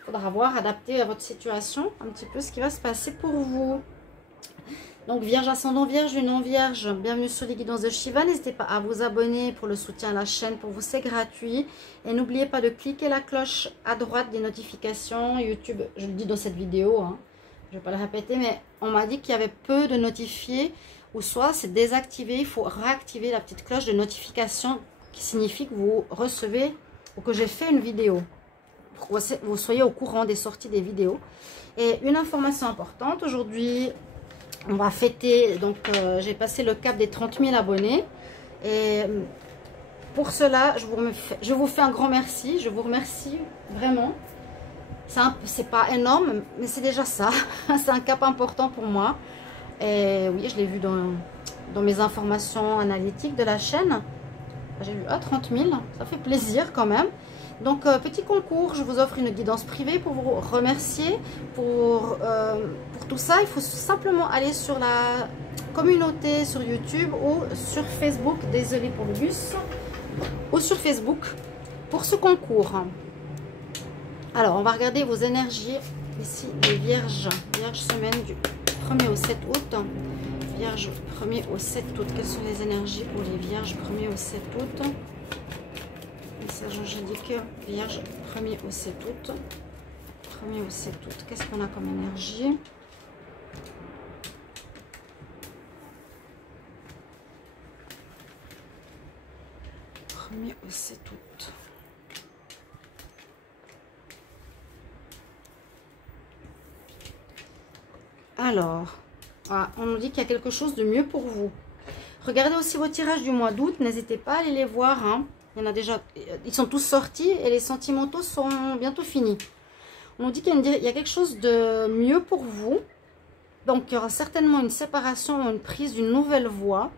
il faudra voir, adapter à votre situation, un petit peu ce qui va se passer pour vous. Donc, Vierge, ascendant Vierge, non Vierge, bienvenue sur les guidances de Shiva. N'hésitez pas à vous abonner pour le soutien à la chaîne. Pour vous, c'est gratuit. Et n'oubliez pas de cliquer la cloche à droite des notifications. YouTube, je le dis dans cette vidéo, hein, je ne vais pas le répéter, mais on m'a dit qu'il y avait peu de notifiés. Ou soit c'est désactivé, il faut réactiver la petite cloche de notification qui signifie que vous recevez ou que j'ai fait une vidéo. Pour que vous soyez au courant des sorties des vidéos. Et une information importante, aujourd'hui... on va fêter, donc j'ai passé le cap des 30 000 abonnés. Et pour cela, je vous fais un grand merci. Je vous remercie vraiment. C'est pas énorme, mais c'est déjà ça. C'est un cap important pour moi. Et oui, je l'ai vu dans mes informations analytiques de la chaîne. J'ai vu 30 000, ça fait plaisir quand même. Donc, petit concours, je vous offre une guidance privée pour vous remercier. Pour tout ça, il faut simplement aller sur la communauté sur YouTube ou sur Facebook. Désolée pour le bus. Ou sur Facebook pour ce concours. Alors, on va regarder vos énergies. Ici, les Vierges. Vierge semaine du 1er au 7 août. Vierge 1er au 7 août. Quelles sont les énergies pour les Vierges 1er au 7 août? Message angélique, Vierge, 1er au 7 août. 1er au 7 août. Qu'est-ce qu'on a comme énergie? Au 7 août. Alors, voilà, on nous dit qu'il y a quelque chose de mieux pour vous. Regardez aussi vos tirages du mois d'août. N'hésitez pas à aller les voir. Hein. Il y en a déjà, ils sont tous sortis et les sentimentaux sont bientôt finis. On nous dit qu'il y a quelque chose de mieux pour vous. Donc, il y aura certainement une séparation ou une prise d'une nouvelle voie.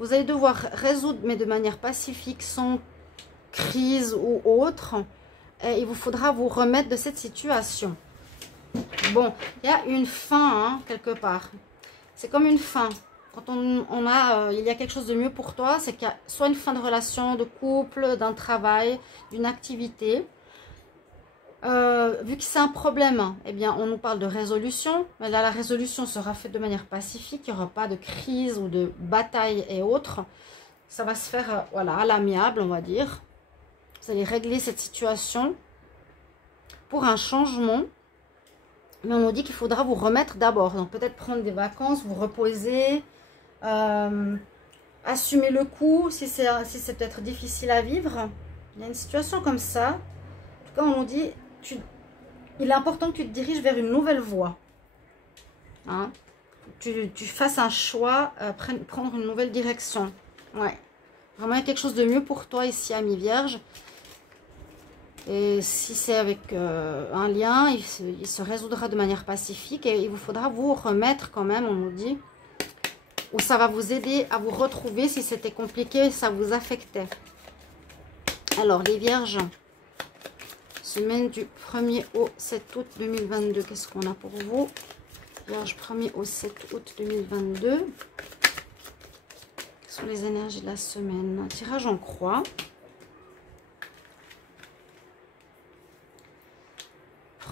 Vous allez devoir résoudre, mais de manière pacifique, sans crise ou autre. Et il vous faudra vous remettre de cette situation. Bon, il y a une fin, hein, quelque part. C'est comme une fin. Quand il y a quelque chose de mieux pour toi, c'est qu'il y a soit une fin de relation, de couple, d'un travail, d'une activité. Vu que c'est un problème, eh bien, on nous parle de résolution. Mais là, la résolution sera faite de manière pacifique. Il n'y aura pas de crise ou de bataille et autres. Ça va se faire voilà, à l'amiable, on va dire. Vous allez régler cette situation pour un changement Mais on nous dit qu'il faudra vous remettre d'abord. Donc peut-être prendre des vacances, vous reposer, assumer le coup si c'est peut-être difficile à vivre. Il y a une situation comme ça. En tout cas, on nous dit, il est important que tu te diriges vers une nouvelle voie. Hein? Tu fasses un choix, prendre une nouvelle direction. Ouais. Vraiment, il y a quelque chose de mieux pour toi ici, ami Vierge. Et si c'est avec un lien, il se résoudra de manière pacifique. Et il vous faudra vous remettre quand même, on nous dit. Ou ça va vous aider à vous retrouver si c'était compliqué, ça vous affectait. Alors, les Vierges, semaine du 1er au 7 août 2022. Qu'est-ce qu'on a pour vous? Vierge, 1er au 7 août 2022. Quelles sont les énergies de la semaine? Tirage en croix.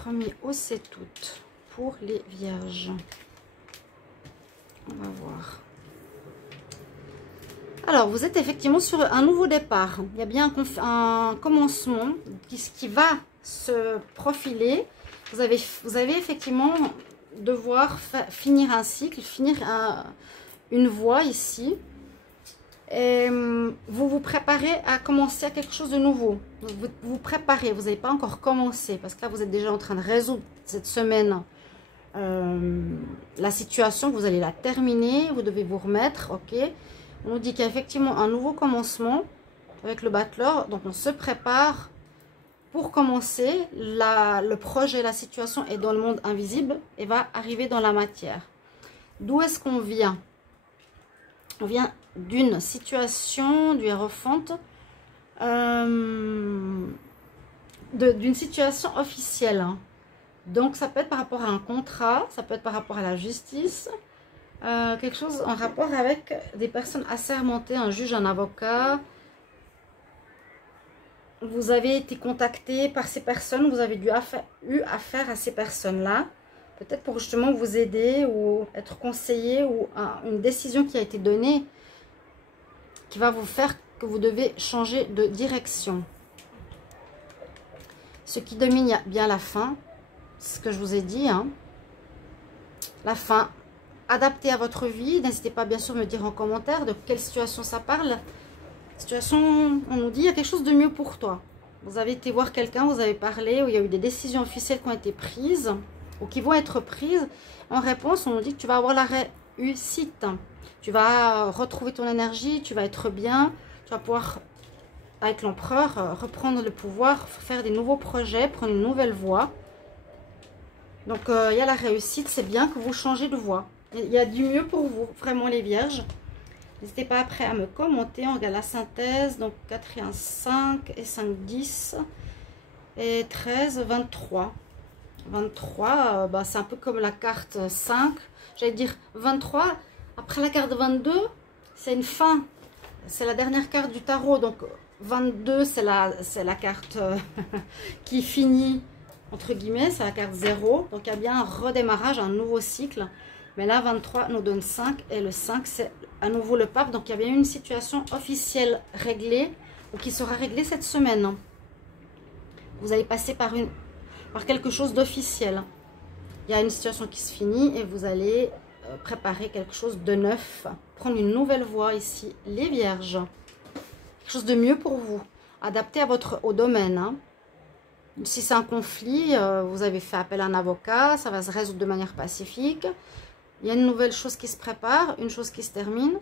1er au 7 août pour les Vierges. On va voir. Alors, vous êtes effectivement sur un nouveau départ. Il y a bien un commencement qui va se profiler. Vous avez effectivement devoir finir un cycle, finir une voie ici. Et vous vous préparez à commencer à quelque chose de nouveau. Vous vous préparez, vous n'avez pas encore commencé. Parce que là, vous êtes déjà en train de résoudre cette semaine la situation. Vous allez la terminer, vous devez vous remettre, ok. On nous dit qu'il y a effectivement un nouveau commencement avec le battleur. Donc, on se prépare pour commencer. Le projet, la situation est dans le monde invisible et va arriver dans la matière. D'où est-ce qu'on vient? On vient d'une situation, du Hiérophante, d'une situation officielle. Hein. Donc, ça peut être par rapport à un contrat, ça peut être par rapport à la justice, quelque chose en rapport avec des personnes assermentées, un juge, un avocat. Vous avez été contacté par ces personnes, vous avez eu affaire à ces personnes-là, peut-être pour justement vous aider ou être conseillé ou une décision qui a été donnée qui va vous faire que vous devez changer de direction. Ce qui domine bien la fin, c'est ce que je vous ai dit, hein. La fin. Adapté à votre vie. N'hésitez pas bien sûr à me dire en commentaire de quelle situation ça parle. Situation, on nous dit, il y a quelque chose de mieux pour toi. Vous avez été voir quelqu'un, vous avez parlé, où il y a eu des décisions officielles qui ont été prises, ou qui vont être prises. En réponse, on nous dit que tu vas avoir la réussite. Tu vas retrouver ton énergie, tu vas être bien, tu vas pouvoir, avec l'empereur, reprendre le pouvoir, faire des nouveaux projets, prendre une nouvelle voie. Donc, il y a la réussite, c'est bien que vous changez de voie. Il y a du mieux pour vous, vraiment les Vierges. N'hésitez pas après à me commenter. On regarde la synthèse. Donc 4 et 1, 5 et 5, 10 et 13, 23. 23, bah, c'est un peu comme la carte 5. J'allais dire 23. Après la carte 22, c'est une fin. C'est la dernière carte du tarot. Donc 22, c'est la carte qui finit, entre guillemets. C'est la carte 0. Donc il y a bien un redémarrage, un nouveau cycle. Mais là, 23 nous donne 5 et le 5, c'est à nouveau le pape. Donc, il y a bien une situation officielle réglée ou qui sera réglée cette semaine. Vous allez passer par quelque chose d'officiel. Il y a une situation qui se finit et vous allez préparer quelque chose de neuf. Prendre une nouvelle voie ici, les Vierges. Quelque chose de mieux pour vous. Adapté au domaine. Hein. Si c'est un conflit, vous avez fait appel à un avocat, ça va se résoudre de manière pacifique. Il y a une nouvelle chose qui se prépare, une chose qui se termine.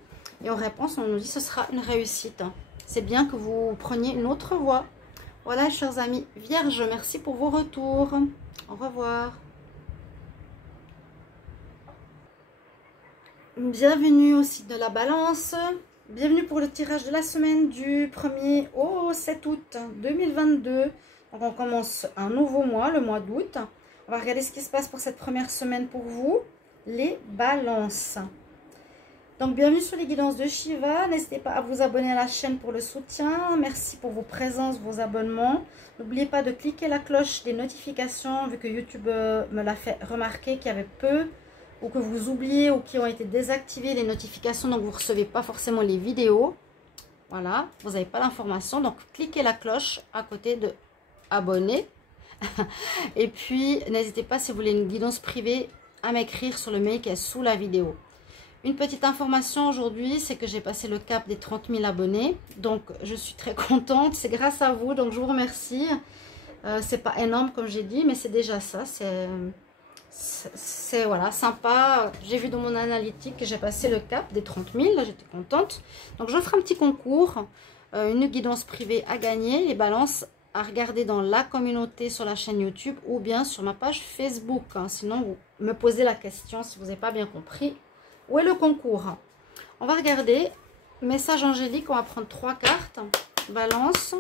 Et en réponse, on nous dit que ce sera une réussite. C'est bien que vous preniez une autre voie. Voilà, chers amis Vierges, merci pour vos retours. Au revoir. Bienvenue au site de la Balance. Bienvenue pour le tirage de la semaine du 1er au 7 août 2022. Donc, on commence un nouveau mois, le mois d'août. On va regarder ce qui se passe pour cette première semaine pour vous. Les balances. Donc, bienvenue sur les guidances de Shiva. N'hésitez pas à vous abonner à la chaîne pour le soutien. Merci pour vos présences, vos abonnements. N'oubliez pas de cliquer la cloche des notifications, vu que YouTube me l'a fait remarquer qu'il y avait peu, ou que vous oubliez, ou qui ont été désactivées les notifications, donc vous ne recevez pas forcément les vidéos. Voilà, vous n'avez pas l'information. Donc, cliquez la cloche à côté de abonner. Et puis, n'hésitez pas si vous voulez une guidance privée à m'écrire sur le mail qui est sous la vidéo. Une petite information aujourd'hui, c'est que j'ai passé le cap des 30 000 abonnés. Donc, je suis très contente. C'est grâce à vous, donc je vous remercie. C'est pas énorme comme j'ai dit, mais c'est déjà ça. C'est voilà, sympa. J'ai vu dans mon analytique que j'ai passé le cap des 30 000. Là, j'étais contente. Donc, je ferai un petit concours. Une guidance privée à gagner. Les balances à regarder dans la communauté sur la chaîne YouTube ou bien sur ma page Facebook. Hein. Sinon, vous me posez la question si vous n'avez pas bien compris. Où est le concours? On va regarder. Message angélique, on va prendre 3 cartes. Balance.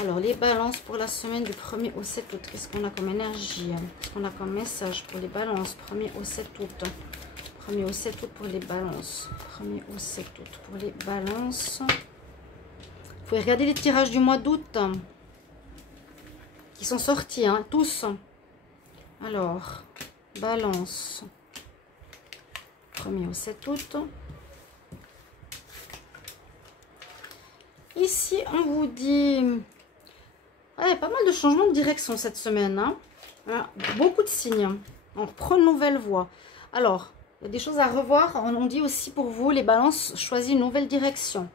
Alors, les balances pour la semaine du 1er au 7 août. Qu'est-ce qu'on a comme énergie? Qu'est-ce qu'on a comme message pour les balances? 1er au 7 août. 1er au 7 août pour les balances. 1er au 7 août pour les balances. Vous pouvez regarder les tirages du mois d'août. Qui sont sortis, hein, tous. Alors, balance. 1er au 7 août. Ici, on vous dit... Ouais, pas mal de changements de direction cette semaine. Hein. Voilà, beaucoup de signes. On reprend une nouvelle voie. Alors, il y a des choses à revoir. On dit aussi pour vous, les balances, choisis une nouvelle direction.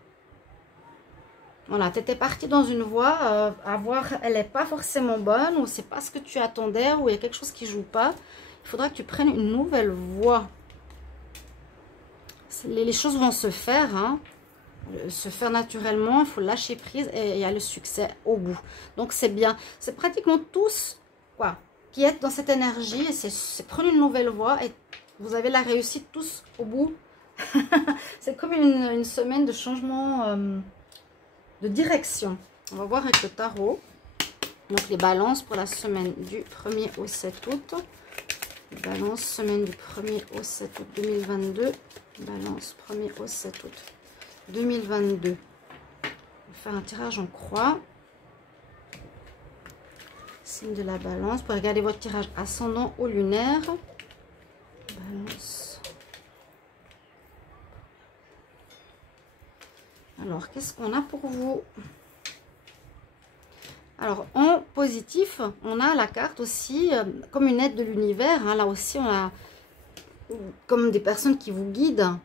Voilà, tu étais parti dans une voie, à voir, elle n'est pas forcément bonne, ou c'est pas ce que tu attendais, ou il y a quelque chose qui ne joue pas. Il faudra que tu prennes une nouvelle voie. Les choses vont se faire, hein. Se faire naturellement, il faut lâcher prise et il y a le succès au bout. Donc c'est bien. C'est pratiquement tous quoi, qui êtes dans cette énergie, et c'est prendre une nouvelle voie et vous avez la réussite tous au bout. C'est comme une semaine de changement de direction. On va voir avec le tarot. Donc les balances pour la semaine du 1er au 7 août. Les balances, semaine du 1er au 7 août 2022. Balance 1er au 7 août 2022. On va faire un tirage en croix. Signe de la balance. Pour regarder votre tirage ascendant ou lunaire. Balance. Alors, qu'est-ce qu'on a pour vous? Alors, en positif, on a la carte aussi comme une aide de l'univers. Hein. Là aussi, on a comme des personnes qui vous guident,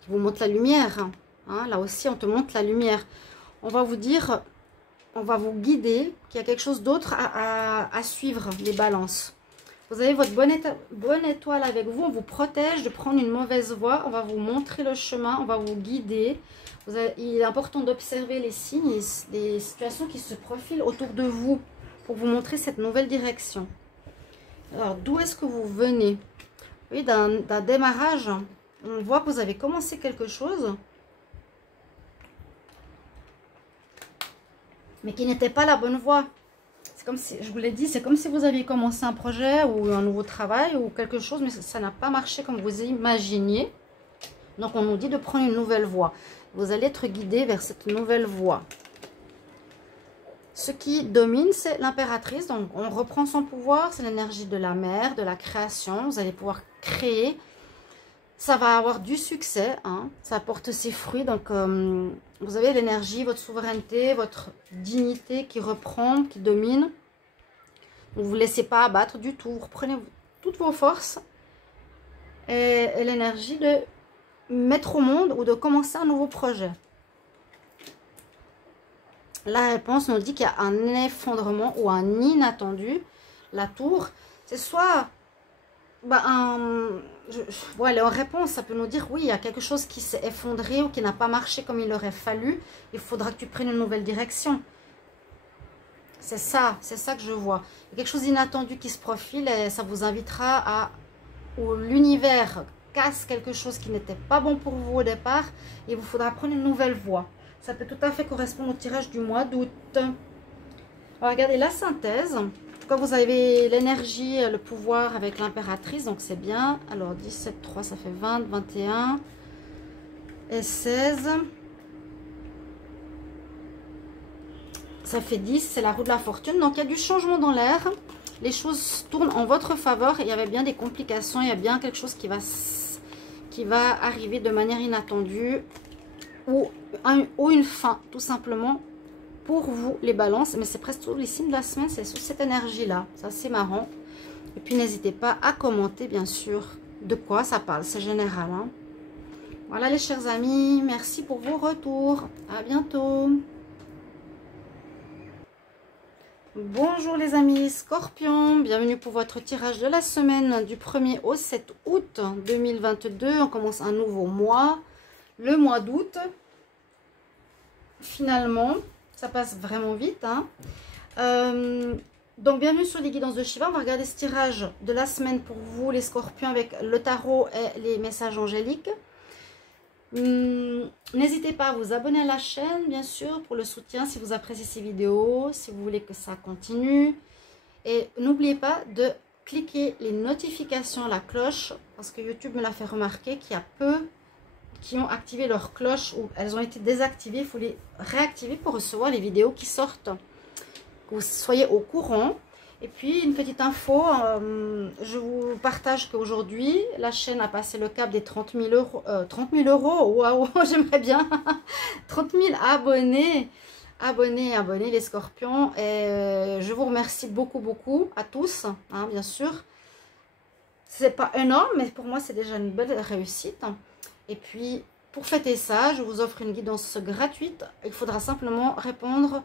qui vous montrent la lumière. Hein. Là aussi, on te montre la lumière. On va vous dire, on va vous guider qu'il y a quelque chose d'autre à suivre, les balances. Vous avez votre bonne étoile avec vous. On vous protège de prendre une mauvaise voie. On va vous montrer le chemin. On va vous guider. Il est important d'observer les signes, les situations qui se profilent autour de vous pour vous montrer cette nouvelle direction. Alors, d'où est-ce que vous venez? Oui, d'un démarrage. On voit que vous avez commencé quelque chose, mais qui n'était pas la bonne voie. C'est comme si, je vous l'ai dit, c'est comme si vous aviez commencé un projet ou un nouveau travail ou quelque chose, mais ça n'a pas marché comme vous imaginiez. Donc, on nous dit de prendre une nouvelle voie. Vous allez être guidé vers cette nouvelle voie. Ce qui domine, c'est l'impératrice. Donc, on reprend son pouvoir. C'est l'énergie de la mer, de la création. Vous allez pouvoir créer. Ça va avoir du succès. Hein. Ça apporte ses fruits. Donc, vous avez l'énergie, votre souveraineté, votre dignité qui reprend, qui domine. Vous ne vous laissez pas abattre du tout. Vous reprenez toutes vos forces. Et l'énergie de mettre au monde ou de commencer un nouveau projet. La réponse nous dit qu'il y a un effondrement ou un inattendu. La tour, c'est soit voilà, en réponse, ça peut nous dire oui, il y a quelque chose qui s'est effondré ou qui n'a pas marché comme il aurait fallu. Il faudra que tu prennes une nouvelle direction. C'est ça que je vois. Il y a quelque chose d'inattendu qui se profile et ça vous invitera où l'univers casse quelque chose qui n'était pas bon pour vous au départ et il vous faudra prendre une nouvelle voie. Ça peut tout à fait correspondre au tirage du mois d'août. Regardez la synthèse. Quand vous avez l'énergie, le pouvoir avec l'impératrice, donc c'est bien. Alors 17, 3, ça fait 20, 21 et 16. Ça fait 10, c'est la roue de la fortune. Donc il y a du changement dans l'air. Les choses tournent en votre faveur. Il y avait bien des complications. Il y a bien quelque chose qui va arriver de manière inattendue. Ou une fin, tout simplement. pour vous les balances. Mais c'est presque tous les signes de la semaine, c'est sous cette énergie-là. C'est assez marrant. Et puis n'hésitez pas à commenter, bien sûr, de quoi ça parle. C'est général, hein. Voilà les chers amis, merci pour vos retours. À bientôt. Bonjour les amis Scorpion, bienvenue pour votre tirage de la semaine du 1er au 7 août 2022. On commence un nouveau mois, le mois d'août. Finalement, ça passe vraiment vite, hein. Donc bienvenue sur les guidances de Shiva. On va regarder ce tirage de la semaine pour vous les Scorpions avec le tarot et les messages angéliques. N'hésitez pas à vous abonner à la chaîne, bien sûr, pour le soutien si vous appréciez ces vidéos, si vous voulez que ça continue. Et n'oubliez pas de cliquer les notifications, la cloche, parce que YouTube me l'a fait remarquer qu'il y a peu qui ont activé leur cloche ou elles ont été désactivées. Il faut les réactiver pour recevoir les vidéos qui sortent, que vous soyez au courant. Et puis une petite info, je vous partage qu'aujourd'hui la chaîne a passé le cap des 30 000 euros. 30 000 euros, waouh, j'aimerais bien 30 000 abonnés, abonnés les Scorpions. Et je vous remercie beaucoup à tous, hein, bien sûr. C'est pas énorme, mais pour moi c'est déjà une belle réussite. Et puis pour fêter ça, je vous offre une guidance gratuite. Il faudra simplement répondre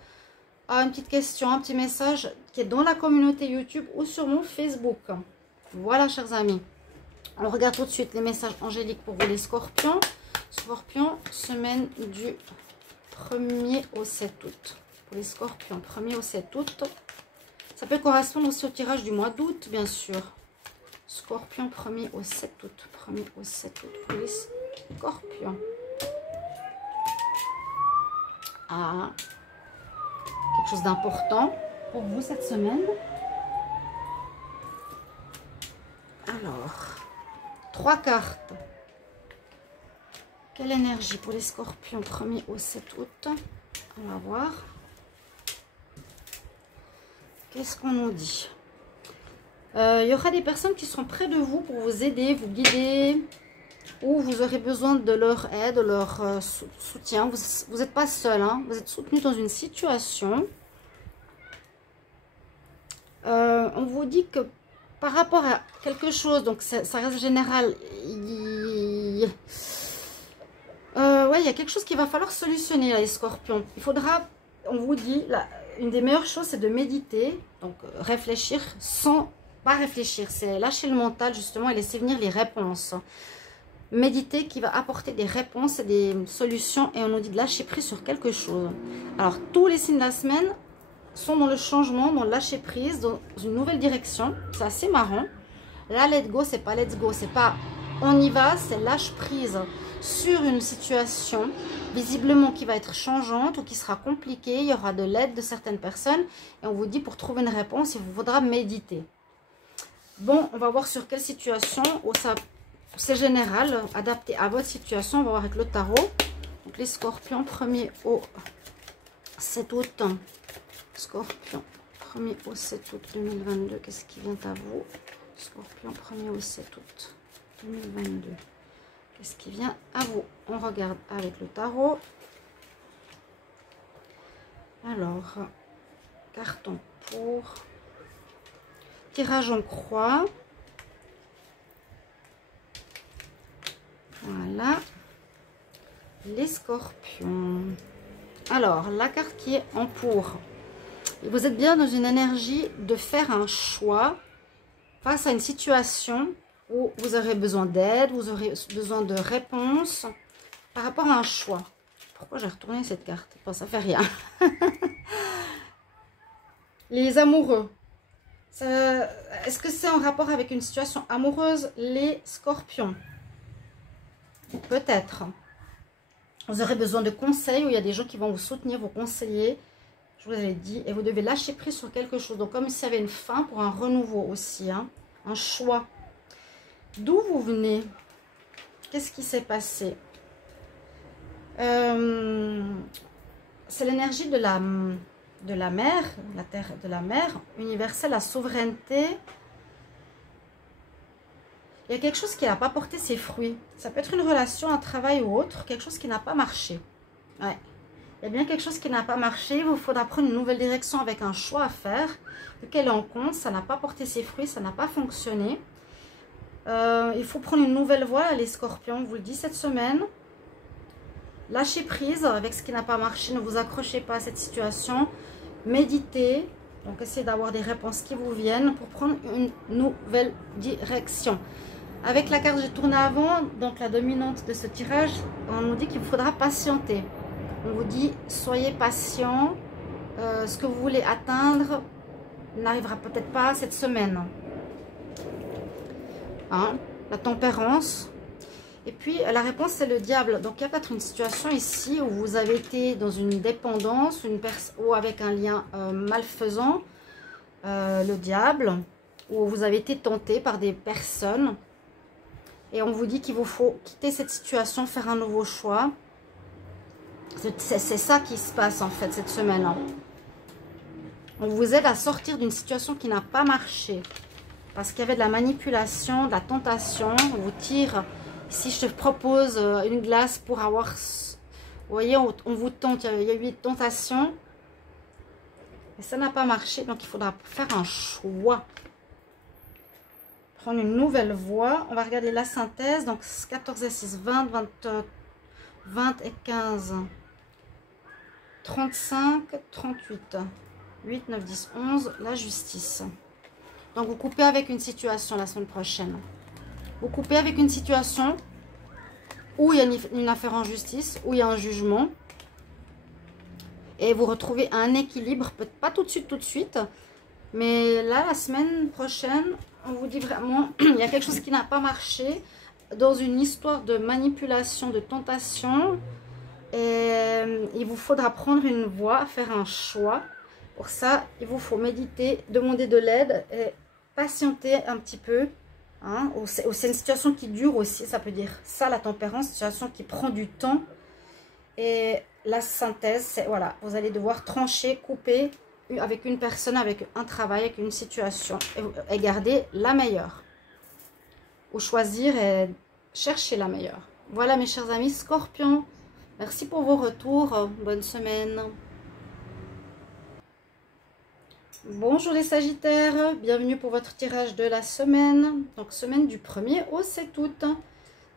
à une petite question, un petit message qui est dans la communauté YouTube ou sur mon Facebook. Voilà chers amis. On regarde tout de suite les messages angéliques pour vous les Scorpions. Scorpions, semaine du 1er au 7 août. Pour les Scorpions, 1er au 7 août. Ça peut correspondre aussi au tirage du mois d'août, bien sûr. Scorpion, 1er au 7 août. 1er au 7 août pour les Scorpions. Ah, quelque chose d'important pour vous cette semaine. Alors, 3 cartes. Quelle énergie pour les Scorpions 1er au 7 août? On va voir. Qu'est-ce qu'on nous dit? Il y aura des personnes qui seront près de vous pour vous aider, vous guider, ou vous aurez besoin de leur aide, de leur soutien. Vous n'êtes pas seul, hein, vous êtes soutenu dans une situation. On vous dit que par rapport à quelque chose, donc ça reste général, ouais, il y a quelque chose qu'il va falloir solutionner là, les Scorpions. Il faudra, on vous dit, une des meilleures choses c'est de méditer, donc réfléchir sans, pas réfléchir, c'est lâcher le mental justement et laisser venir les réponses. Méditer qui va apporter des réponses et des solutions, et on nous dit de lâcher prise sur quelque chose. Alors tous les signes de la semaine sont dans le changement, dans le lâcher prise, dans une nouvelle direction. C'est assez marrant. Là, let go, c'est pas let's go, c'est pas on y va, c'est lâche prise sur une situation visiblement qui va être changeante ou qui sera compliquée. Il y aura de l'aide de certaines personnes et on vous dit pour trouver une réponse, il vous faudra méditer. Bon, on va voir sur quelle situation, où ça, c'est général, adapté à votre situation. On va voir avec le tarot. Donc les Scorpions, 1er au 7 août. Scorpion, 1er au 7 août 2022, qu'est-ce qui vient à vous? Scorpion, 1er au 7 août 2022, qu'est-ce qui vient à vous? On regarde avec le tarot. Alors, carton pour tirage en croix. Voilà, les Scorpions. Alors, la carte qui est en pour. Vous êtes bien dans une énergie de faire un choix face à une situation où vous aurez besoin d'aide, vous aurez besoin de réponses par rapport à un choix. Pourquoi j'ai retourné cette carte? Bon, ça fait rien. Les amoureux. Est-ce que c'est en rapport avec une situation amoureuse, les Scorpions? Peut-être. Vous aurez besoin de conseils, où il y a des gens qui vont vous soutenir, vous conseiller. Je vous l'ai dit, et vous devez lâcher prise sur quelque chose. Donc, comme s'il y avait une fin pour un renouveau aussi, hein, un choix. D'où vous venez? Qu'est-ce qui s'est passé? C'est l'énergie de la mer, la terre de la mer, universelle, la souveraineté. Il y a quelque chose qui n'a pas porté ses fruits. Ça peut être une relation, un travail ou autre, quelque chose qui n'a pas marché. Ouais. Il y a bien quelque chose qui n'a pas marché. Il vous faudra prendre une nouvelle direction avec un choix à faire. De quel en compte, ça n'a pas porté ses fruits, ça n'a pas fonctionné. Il faut prendre une nouvelle voie, les scorpions, je vous le dis cette semaine. Lâchez prise avec ce qui n'a pas marché, ne vous accrochez pas à cette situation. Méditez, donc essayez d'avoir des réponses qui vous viennent pour prendre une nouvelle direction. Avec la carte que j'ai tournée avant, donc la dominante de ce tirage, on nous dit qu'il vous faudra patienter. On vous dit, soyez patient, ce que vous voulez atteindre n'arrivera peut-être pas cette semaine. Hein? La tempérance. Et puis, la réponse, c'est le diable. Donc, il y a peut-être une situation ici où vous avez été dans une dépendance ou avec un lien malfaisant, le diable, où vous avez été tenté par des personnes. Et on vous dit qu'il vous faut quitter cette situation, faire un nouveau choix. C'est ça qui se passe, en fait, cette semaine. On vous aide à sortir d'une situation qui n'a pas marché. Parce qu'il y avait de la manipulation, de la tentation. On vous tire... Si je te propose une glace pour avoir... Vous voyez, on vous tente, il y a eu des tentations. Mais ça n'a pas marché, donc il faudra faire un choix. Prendre une nouvelle voie. On va regarder la synthèse. Donc 14 et 6, 20, 20 et 15. 35, 38. 8, 9, 10, 11. La justice. Donc vous coupez avec une situation la semaine prochaine. Vous coupez avec une situation où il y a une affaire en justice, où il y a un jugement. Et vous retrouvez un équilibre, peut-être pas tout de suite. Mais là, la semaine prochaine, on vous dit vraiment, il y a quelque chose qui n'a pas marché dans une histoire de manipulation, de tentation. Et il vous faudra prendre une voie, faire un choix. Pour ça, il vous faut méditer, demander de l'aide et patienter un petit peu. Hein, c'est une situation qui dure aussi, ça peut dire ça, la tempérance, une situation qui prend du temps. Et la synthèse, c'est voilà, vous allez devoir trancher, couper avec une personne, avec un travail, avec une situation et garder la meilleure. Ou choisir et chercher la meilleure. Voilà mes chers amis Scorpions, merci pour vos retours, bonne semaine. Bonjour les Sagittaires, bienvenue pour votre tirage de la semaine. Donc semaine du 1er au 7 août.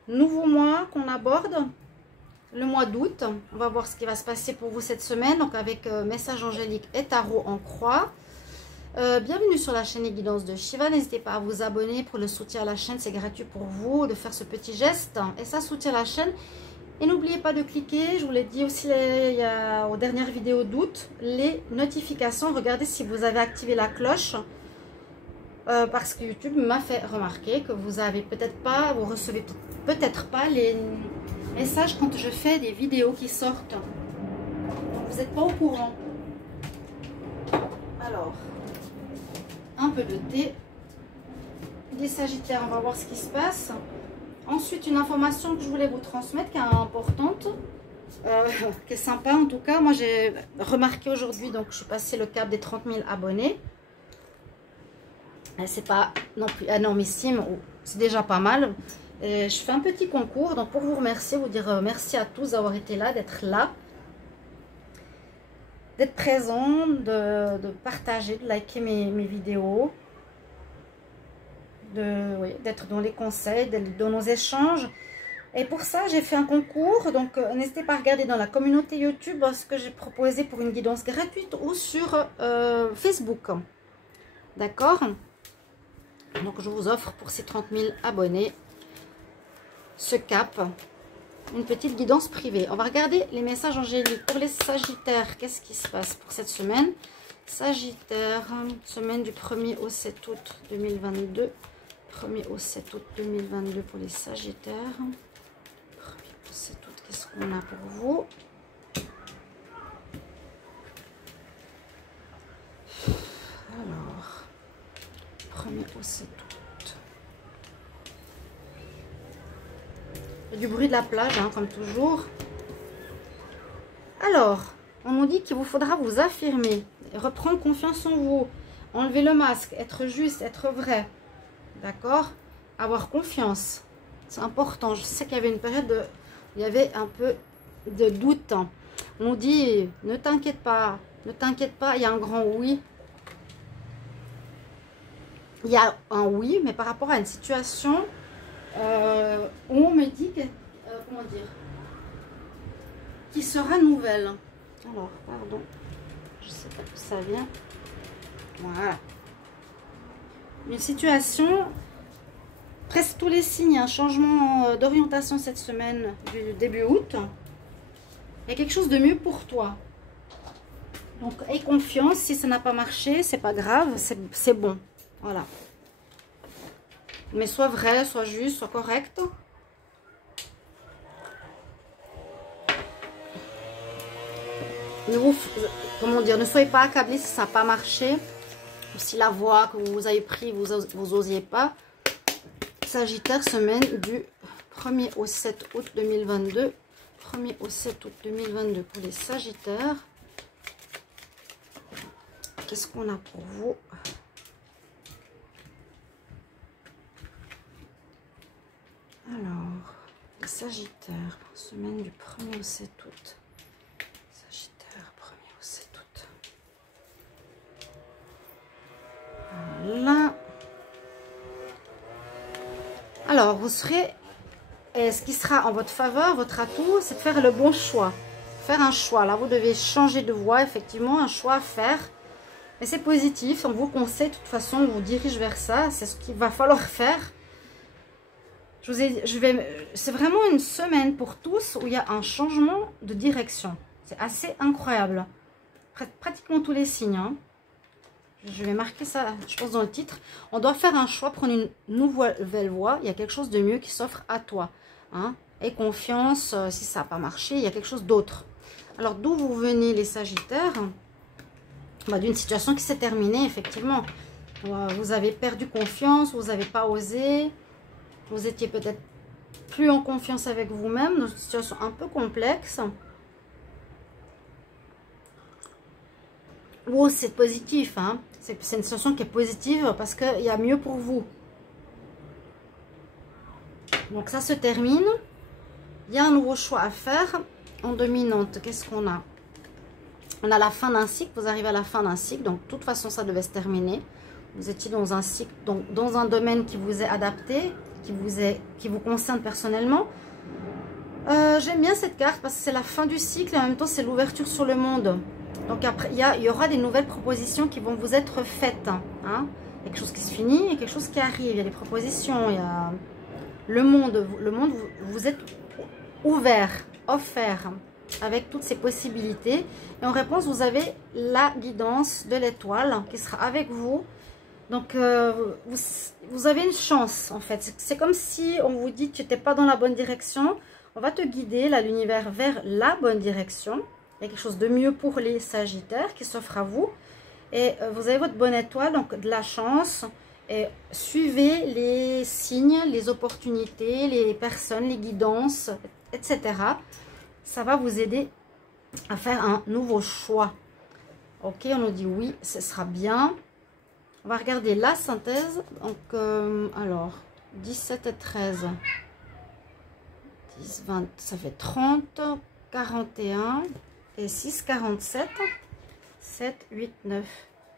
Nouveau mois qu'on aborde, le mois d'août. On va voir ce qui va se passer pour vous cette semaine. Donc avec message angélique et tarot en croix. Bienvenue sur la chaîne et guidance de Shiva. N'hésitez pas à vous abonner pour le soutien à la chaîne. C'est gratuit pour vous de faire ce petit geste. Et ça soutient la chaîne. Et n'oubliez pas de cliquer, je vous l'ai dit aussi aux dernières vidéos d'août, les notifications. Regardez si vous avez activé la cloche. Parce que YouTube m'a fait remarquer que vous avez peut-être pas, vous recevez peut-être pas les messages quand je fais des vidéos qui sortent. Donc vous n'êtes pas au courant. Alors, un peu de thé. Les Sagittaires, on va voir ce qui se passe. Ensuite, une information que je voulais vous transmettre, qui est importante, qui est sympa en tout cas. Moi, j'ai remarqué aujourd'hui, donc je suis passé le cap des 30 000 abonnés. C'est pas non plus énormissime, c'est déjà pas mal. Et je fais un petit concours, donc pour vous remercier, vous dire merci à tous d'avoir été là, d'être présent, de partager, de liker mes vidéos. D'être dans les conseils, dans nos échanges. Et pour ça, j'ai fait un concours. Donc, n'hésitez pas à regarder dans la communauté YouTube ce que j'ai proposé pour une guidance gratuite ou sur Facebook. D'accord? Donc, je vous offre pour ces 30 000 abonnés ce cap, une petite guidance privée. On va regarder les messages angéliques pour les Sagittaires. Qu'est-ce qui se passe pour cette semaine? Sagittaire, semaine du 1er au 7 août 2022. 1er au 7 août 2022 pour les Sagittaires. 1er au 7 août, qu'est-ce qu'on a pour vous? Alors, 1er au 7 août. Il y a du bruit de la plage, hein, comme toujours. Alors, on nous dit qu'il vous faudra vous affirmer, reprendre confiance en vous, enlever le masque, être juste, être vrai. D'accord? Avoir confiance. C'est important. Je sais qu'il y avait une période où il y avait un peu de doute. On nous dit, ne t'inquiète pas, il y a un grand oui. Il y a un oui, mais par rapport à une situation où on me dit que, comment dire, qui sera nouvelle. Alors, pardon, je sais pas d'où ça vient. Voilà. Une situation, presque tous les signes, un changement d'orientation cette semaine du début août. Il y a quelque chose de mieux pour toi. Donc, aie confiance. Si ça n'a pas marché, c'est pas grave, c'est bon. Voilà. Mais soit vrai, soit juste, soit correct. Comment dire, ne soyez pas accablés si ça n'a pas marché. Ou si la voie que vous avez prise, vous n'osiez pas. Sagittaire, semaine du 1er au 7 août 2022. 1er au 7 août 2022 pour les Sagittaires. Qu'est-ce qu'on a pour vous? Alors, les Sagittaires, semaine du 1er au 7 août. Sagittaire, 1er au 7 août. Voilà. Alors, vous serez... Et ce qui sera en votre faveur, votre atout, c'est de faire le bon choix. Faire un choix. Là, vous devez changer de voie, effectivement, un choix à faire. Mais c'est positif. On vous conseille, de toute façon, on vous dirige vers ça. C'est ce qu'il va falloir faire. C'est vraiment une semaine pour tous où il y a un changement de direction. C'est assez incroyable. Pratiquement tous les signes. Hein. Je vais marquer ça, je pense, dans le titre. On doit faire un choix, prendre une nouvelle voie. Il y a quelque chose de mieux qui s'offre à toi. Hein. Aie confiance, si ça n'a pas marché, il y a quelque chose d'autre. Alors, d'où vous venez, les Sagittaires? Bah, d'une situation qui s'est terminée, effectivement. Vous avez perdu confiance, vous n'avez pas osé. Vous étiez peut-être plus en confiance avec vous-même. Dans une situation un peu complexe. Oh, c'est positif, hein. C'est une situation qui est positive parce qu'il y a mieux pour vous. Donc ça se termine. Il y a un nouveau choix à faire. En dominante, qu'est-ce qu'on a? On a la fin d'un cycle. Vous arrivez à la fin d'un cycle. Donc de toute façon, ça devait se terminer. Vous étiez dans un cycle, donc dans un domaine qui vous est adapté, qui vous concerne personnellement. J'aime bien cette carte parce que c'est la fin du cycle et en même temps, c'est l'ouverture sur le monde. Donc après, il y aura des nouvelles propositions qui vont vous être faites. Hein. Il y a quelque chose qui se finit, il y a quelque chose qui arrive. Il y a des propositions, il y a le monde. Le monde, vous êtes ouvert, offert, avec toutes ces possibilités. Et en réponse, vous avez la guidance de l'étoile qui sera avec vous. Donc, vous avez une chance, en fait. C'est comme si on vous dit que tu n'étais pas dans la bonne direction. On va te guider, là, l'univers, vers la bonne direction. Il y a quelque chose de mieux pour les Sagittaires qui s'offre à vous. Et vous avez votre bonne étoile, donc de la chance. Et suivez les signes, les opportunités, les personnes, les guidances, etc. Ça va vous aider à faire un nouveau choix. Ok, on nous dit oui, ce sera bien. On va regarder la synthèse. Donc, alors, 17 et 13. 10, 20, ça fait 30, 41 et 6, 47. 7, 8, 9,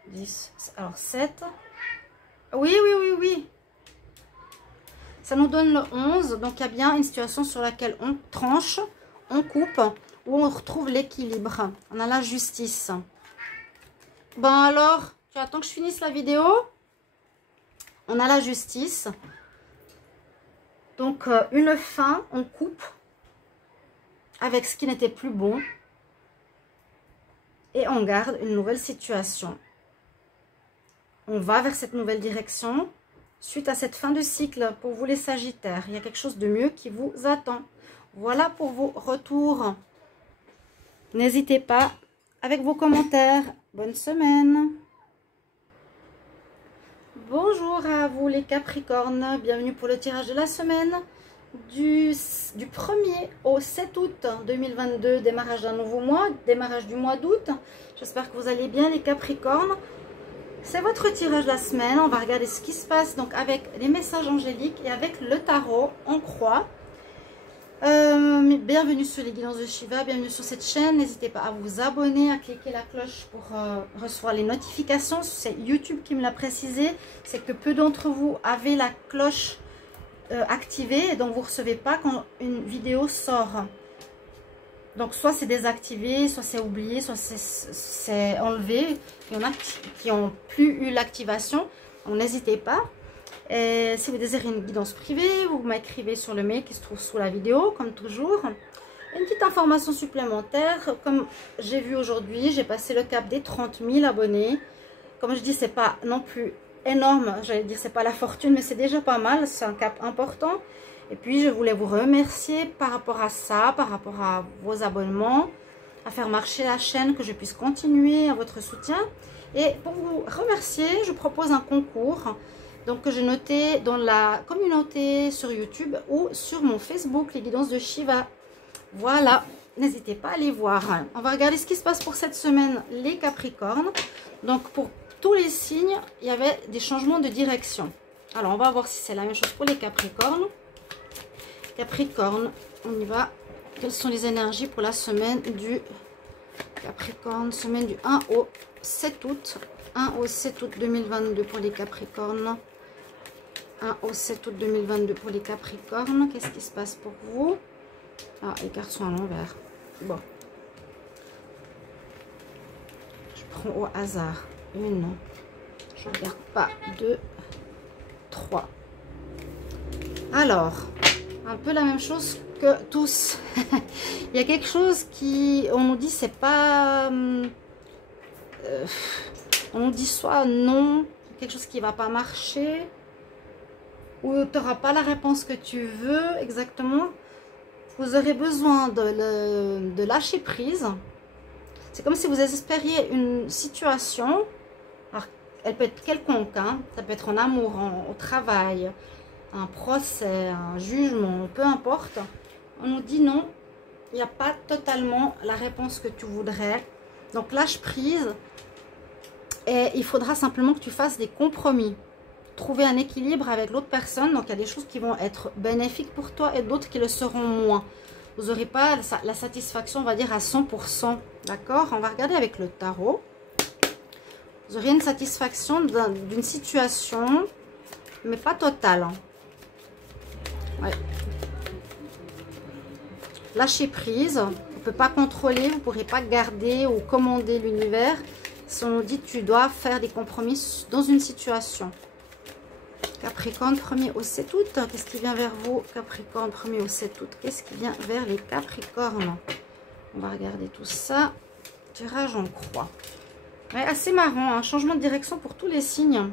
10. Alors, 7. Oui, oui, oui, oui. Ça nous donne le 11. Donc, il y a bien une situation sur laquelle on tranche, on coupe, où on retrouve l'équilibre. On a la justice. Bon, alors, tu attends que je finisse la vidéo. On a la justice. Donc, une fin, on coupe avec ce qui n'était plus bon. Et on garde une nouvelle situation. On va vers cette nouvelle direction suite à cette fin de cycle pour vous les Sagittaires. Il y a quelque chose de mieux qui vous attend. Voilà pour vos retours. N'hésitez pas avec vos commentaires. Bonne semaine. Bonjour à vous les Capricornes. Bienvenue pour le tirage de la semaine du 1er au 7 août 2022. Démarrage d'un nouveau mois, démarrage du mois d'août. J'espère que vous allez bien les Capricornes. C'est votre tirage de la semaine. On va regarder ce qui se passe donc avec les messages angéliques et avec le tarot en croix. Bienvenue sur les guidances de Shiva, bienvenue sur cette chaîne. N'hésitez pas à vous abonner, à cliquer la cloche pour recevoir les notifications. C'est YouTube qui me l'a précisé. C'est que peu d'entre vous avez la cloche activée et donc vous ne recevez pas quand une vidéo sort. Donc soit c'est désactivé, soit c'est oublié, soit c'est enlevé. Il y en a qui n'ont plus eu l'activation. Donc n'hésitez pas. Et si vous désirez une guidance privée, vous m'écrivez sur le mail qui se trouve sous la vidéo, comme toujours. Une petite information supplémentaire, comme j'ai vu aujourd'hui, j'ai passé le cap des 30 000 abonnés. Comme je dis, c'est pas non plus énorme, j'allais dire c'est pas la fortune, mais c'est déjà pas mal, c'est un cap important. Et puis je voulais vous remercier par rapport à ça, par rapport à vos abonnements, à faire marcher la chaîne, que je puisse continuer à votre soutien. Et pour vous remercier, je propose un concours. Donc, que j'ai noté dans la communauté sur YouTube ou sur mon Facebook, les guidances de Shiva. Voilà, n'hésitez pas à aller voir. On va regarder ce qui se passe pour cette semaine, les Capricornes. Donc, pour tous les signes, il y avait des changements de direction. Alors, on va voir si c'est la même chose pour les Capricornes. Capricorne, on y va. Quelles sont les énergies pour la semaine du Capricorne, semaine du 1 au 7 août. 1 au 7 août 2022 pour les Capricornes. 1 au 7 août 2022 pour les Capricornes. Qu'est-ce qui se passe pour vous? Ah, les cartes sont à l'envers. Bon. Je prends au hasard. Une. Je ne regarde pas. 2, 3. Alors, un peu la même chose que tous. Il y a quelque chose qui, on nous dit, c'est pas... on nous dit soit non, quelque chose qui ne va pas marcher, ou tu n'auras pas la réponse que tu veux exactement. Vous aurez besoin de lâcher prise. C'est comme si vous espériez une situation. Alors, elle peut être quelconque, hein. Ça peut être en amour, au travail, un procès, un jugement, peu importe. On nous dit non, il n'y a pas totalement la réponse que tu voudrais. Donc lâche prise. Et il faudra simplement que tu fasses des compromis. Trouver un équilibre avec l'autre personne. Donc, il y a des choses qui vont être bénéfiques pour toi et d'autres qui le seront moins. Vous n'aurez pas la satisfaction, on va dire, à 100%. D'accord? On va regarder avec le tarot. Vous aurez une satisfaction d'une situation, mais pas totale. Hein. Ouais. Lâchez prise. On ne peut pas contrôler, vous ne pourrez pas garder ou commander l'univers. Si on nous dit tu dois faire des compromis dans une situation. Capricorne, 1er au 7 août. Qu'est-ce qui vient vers vous? Capricorne, 1er au 7 août. Qu'est-ce qui vient vers les Capricornes? On va regarder tout ça. Tirage en croix. Ouais, assez marrant. Un changement de direction pour tous les signes.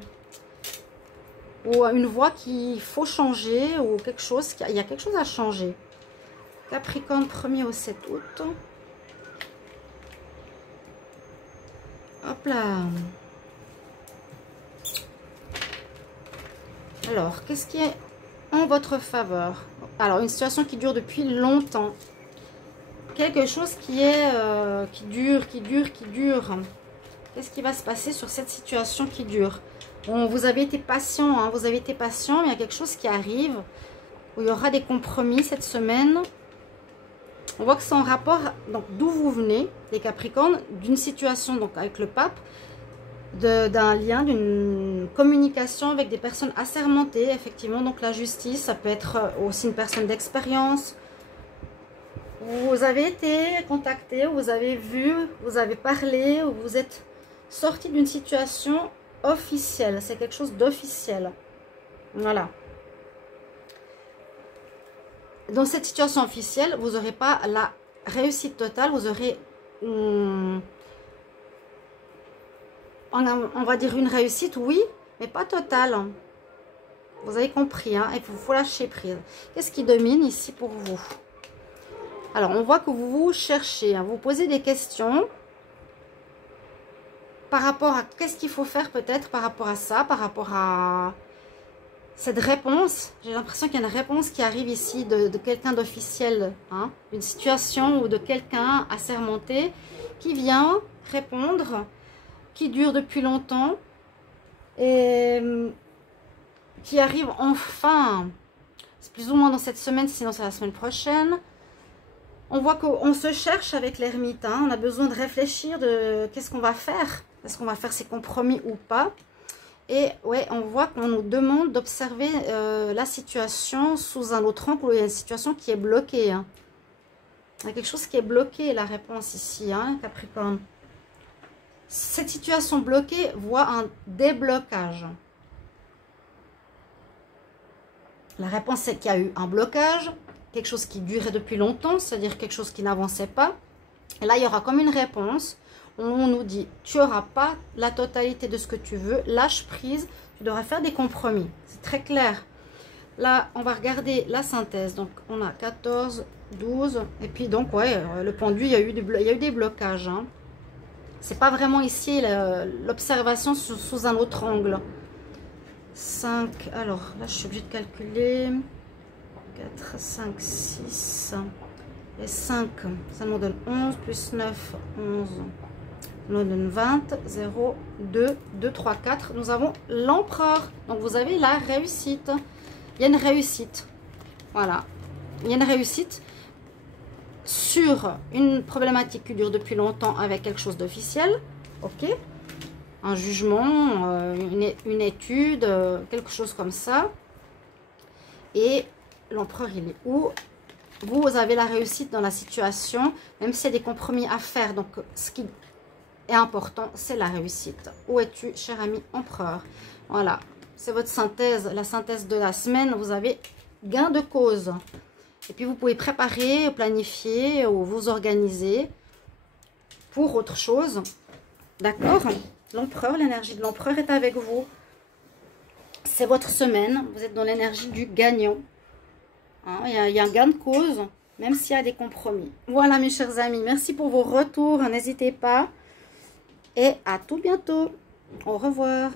Ou une voie qu'il faut changer. Ou quelque chose. Il y a quelque chose à changer. Capricorne, 1er au 7 août. Hop là. Alors, qu'est-ce qui est en votre faveur? Alors, une situation qui dure depuis longtemps. Quelque chose qui est qui dure. Qu'est-ce qui va se passer sur cette situation qui dure? Bon, vous avez été patient, hein, vous avez été patient, mais il y a quelque chose qui arrive où il y aura des compromis cette semaine. On voit que c'est en rapport, donc d'où vous venez, les Capricornes, d'une situation donc avec le pape, d'un lien, d'une communication avec des personnes assermentées, effectivement, donc la justice, ça peut être aussi une personne d'expérience. Vous avez été contacté, vous avez vu, vous avez parlé, ou vous êtes sorti d'une situation officielle, c'est quelque chose d'officiel. Voilà. Dans cette situation officielle, vous n'aurez pas la réussite totale, vous aurez, on va dire une réussite, oui, mais pas totale. Vous avez compris, hein, il faut lâcher prise. Qu'est-ce qui domine ici pour vous? Alors, on voit que vous cherchez, hein, vous posez des questions par rapport à qu'est-ce qu'il faut faire peut-être par rapport à ça, par rapport à cette réponse. J'ai l'impression qu'il y a une réponse qui arrive ici de quelqu'un d'officiel, hein, d'une situation ou de quelqu'un assermenté qui vient répondre, qui dure depuis longtemps et qui arrive enfin. C'est plus ou moins dans cette semaine, sinon c'est la semaine prochaine. On voit qu'on se cherche avec l'ermite. Hein. On a besoin de réfléchir de qu'est-ce qu'on va faire. Est-ce qu'on va faire ces compromis ou pas? Et ouais, on voit qu'on nous demande d'observer la situation sous un autre angle. Il y a une situation qui est bloquée. Hein. Il y a quelque chose qui est bloqué, la réponse ici, hein, Capricorne. Cette situation bloquée voit un déblocage. La réponse, c'est qu'il y a eu un blocage, quelque chose qui durait depuis longtemps, c'est-à-dire quelque chose qui n'avançait pas. Et là, il y aura comme une réponse. On nous dit, tu n'auras pas la totalité de ce que tu veux, lâche prise, tu devras faire des compromis. C'est très clair. Là, on va regarder la synthèse. Donc, on a 14, 12, et puis donc, ouais, le pendu, il y a eu des blocages. Hein. C'est pas vraiment ici l'observation sous un autre angle. 5, alors là, je suis obligée de calculer. 4, 5, 6, et 5, ça nous donne 11, plus 9, 11. Ça nous donne 20, 0, 2, 2, 3, 4. Nous avons l'empereur. Donc, vous avez la réussite. Il y a une réussite. Voilà. Il y a une réussite sur une problématique qui dure depuis longtemps avec quelque chose d'officiel. Ok. Un jugement, une étude, quelque chose comme ça. Et l'empereur, il est où? Vous avez la réussite dans la situation, même s'il y a des compromis à faire. Donc, ce qui est important, c'est la réussite. Où es-tu, cher ami empereur? Voilà, c'est votre synthèse, la synthèse de la semaine. Vous avez gain de cause. Et puis, vous pouvez préparer, planifier ou vous organiser pour autre chose. D'accord? L'empereur, l'énergie de l'empereur est avec vous. C'est votre semaine. Vous êtes dans l'énergie du gagnant. Hein, il y a un gain de cause, même s'il y a des compromis. Voilà, mes chers amis. Merci pour vos retours. N'hésitez pas. Et à tout bientôt. Au revoir.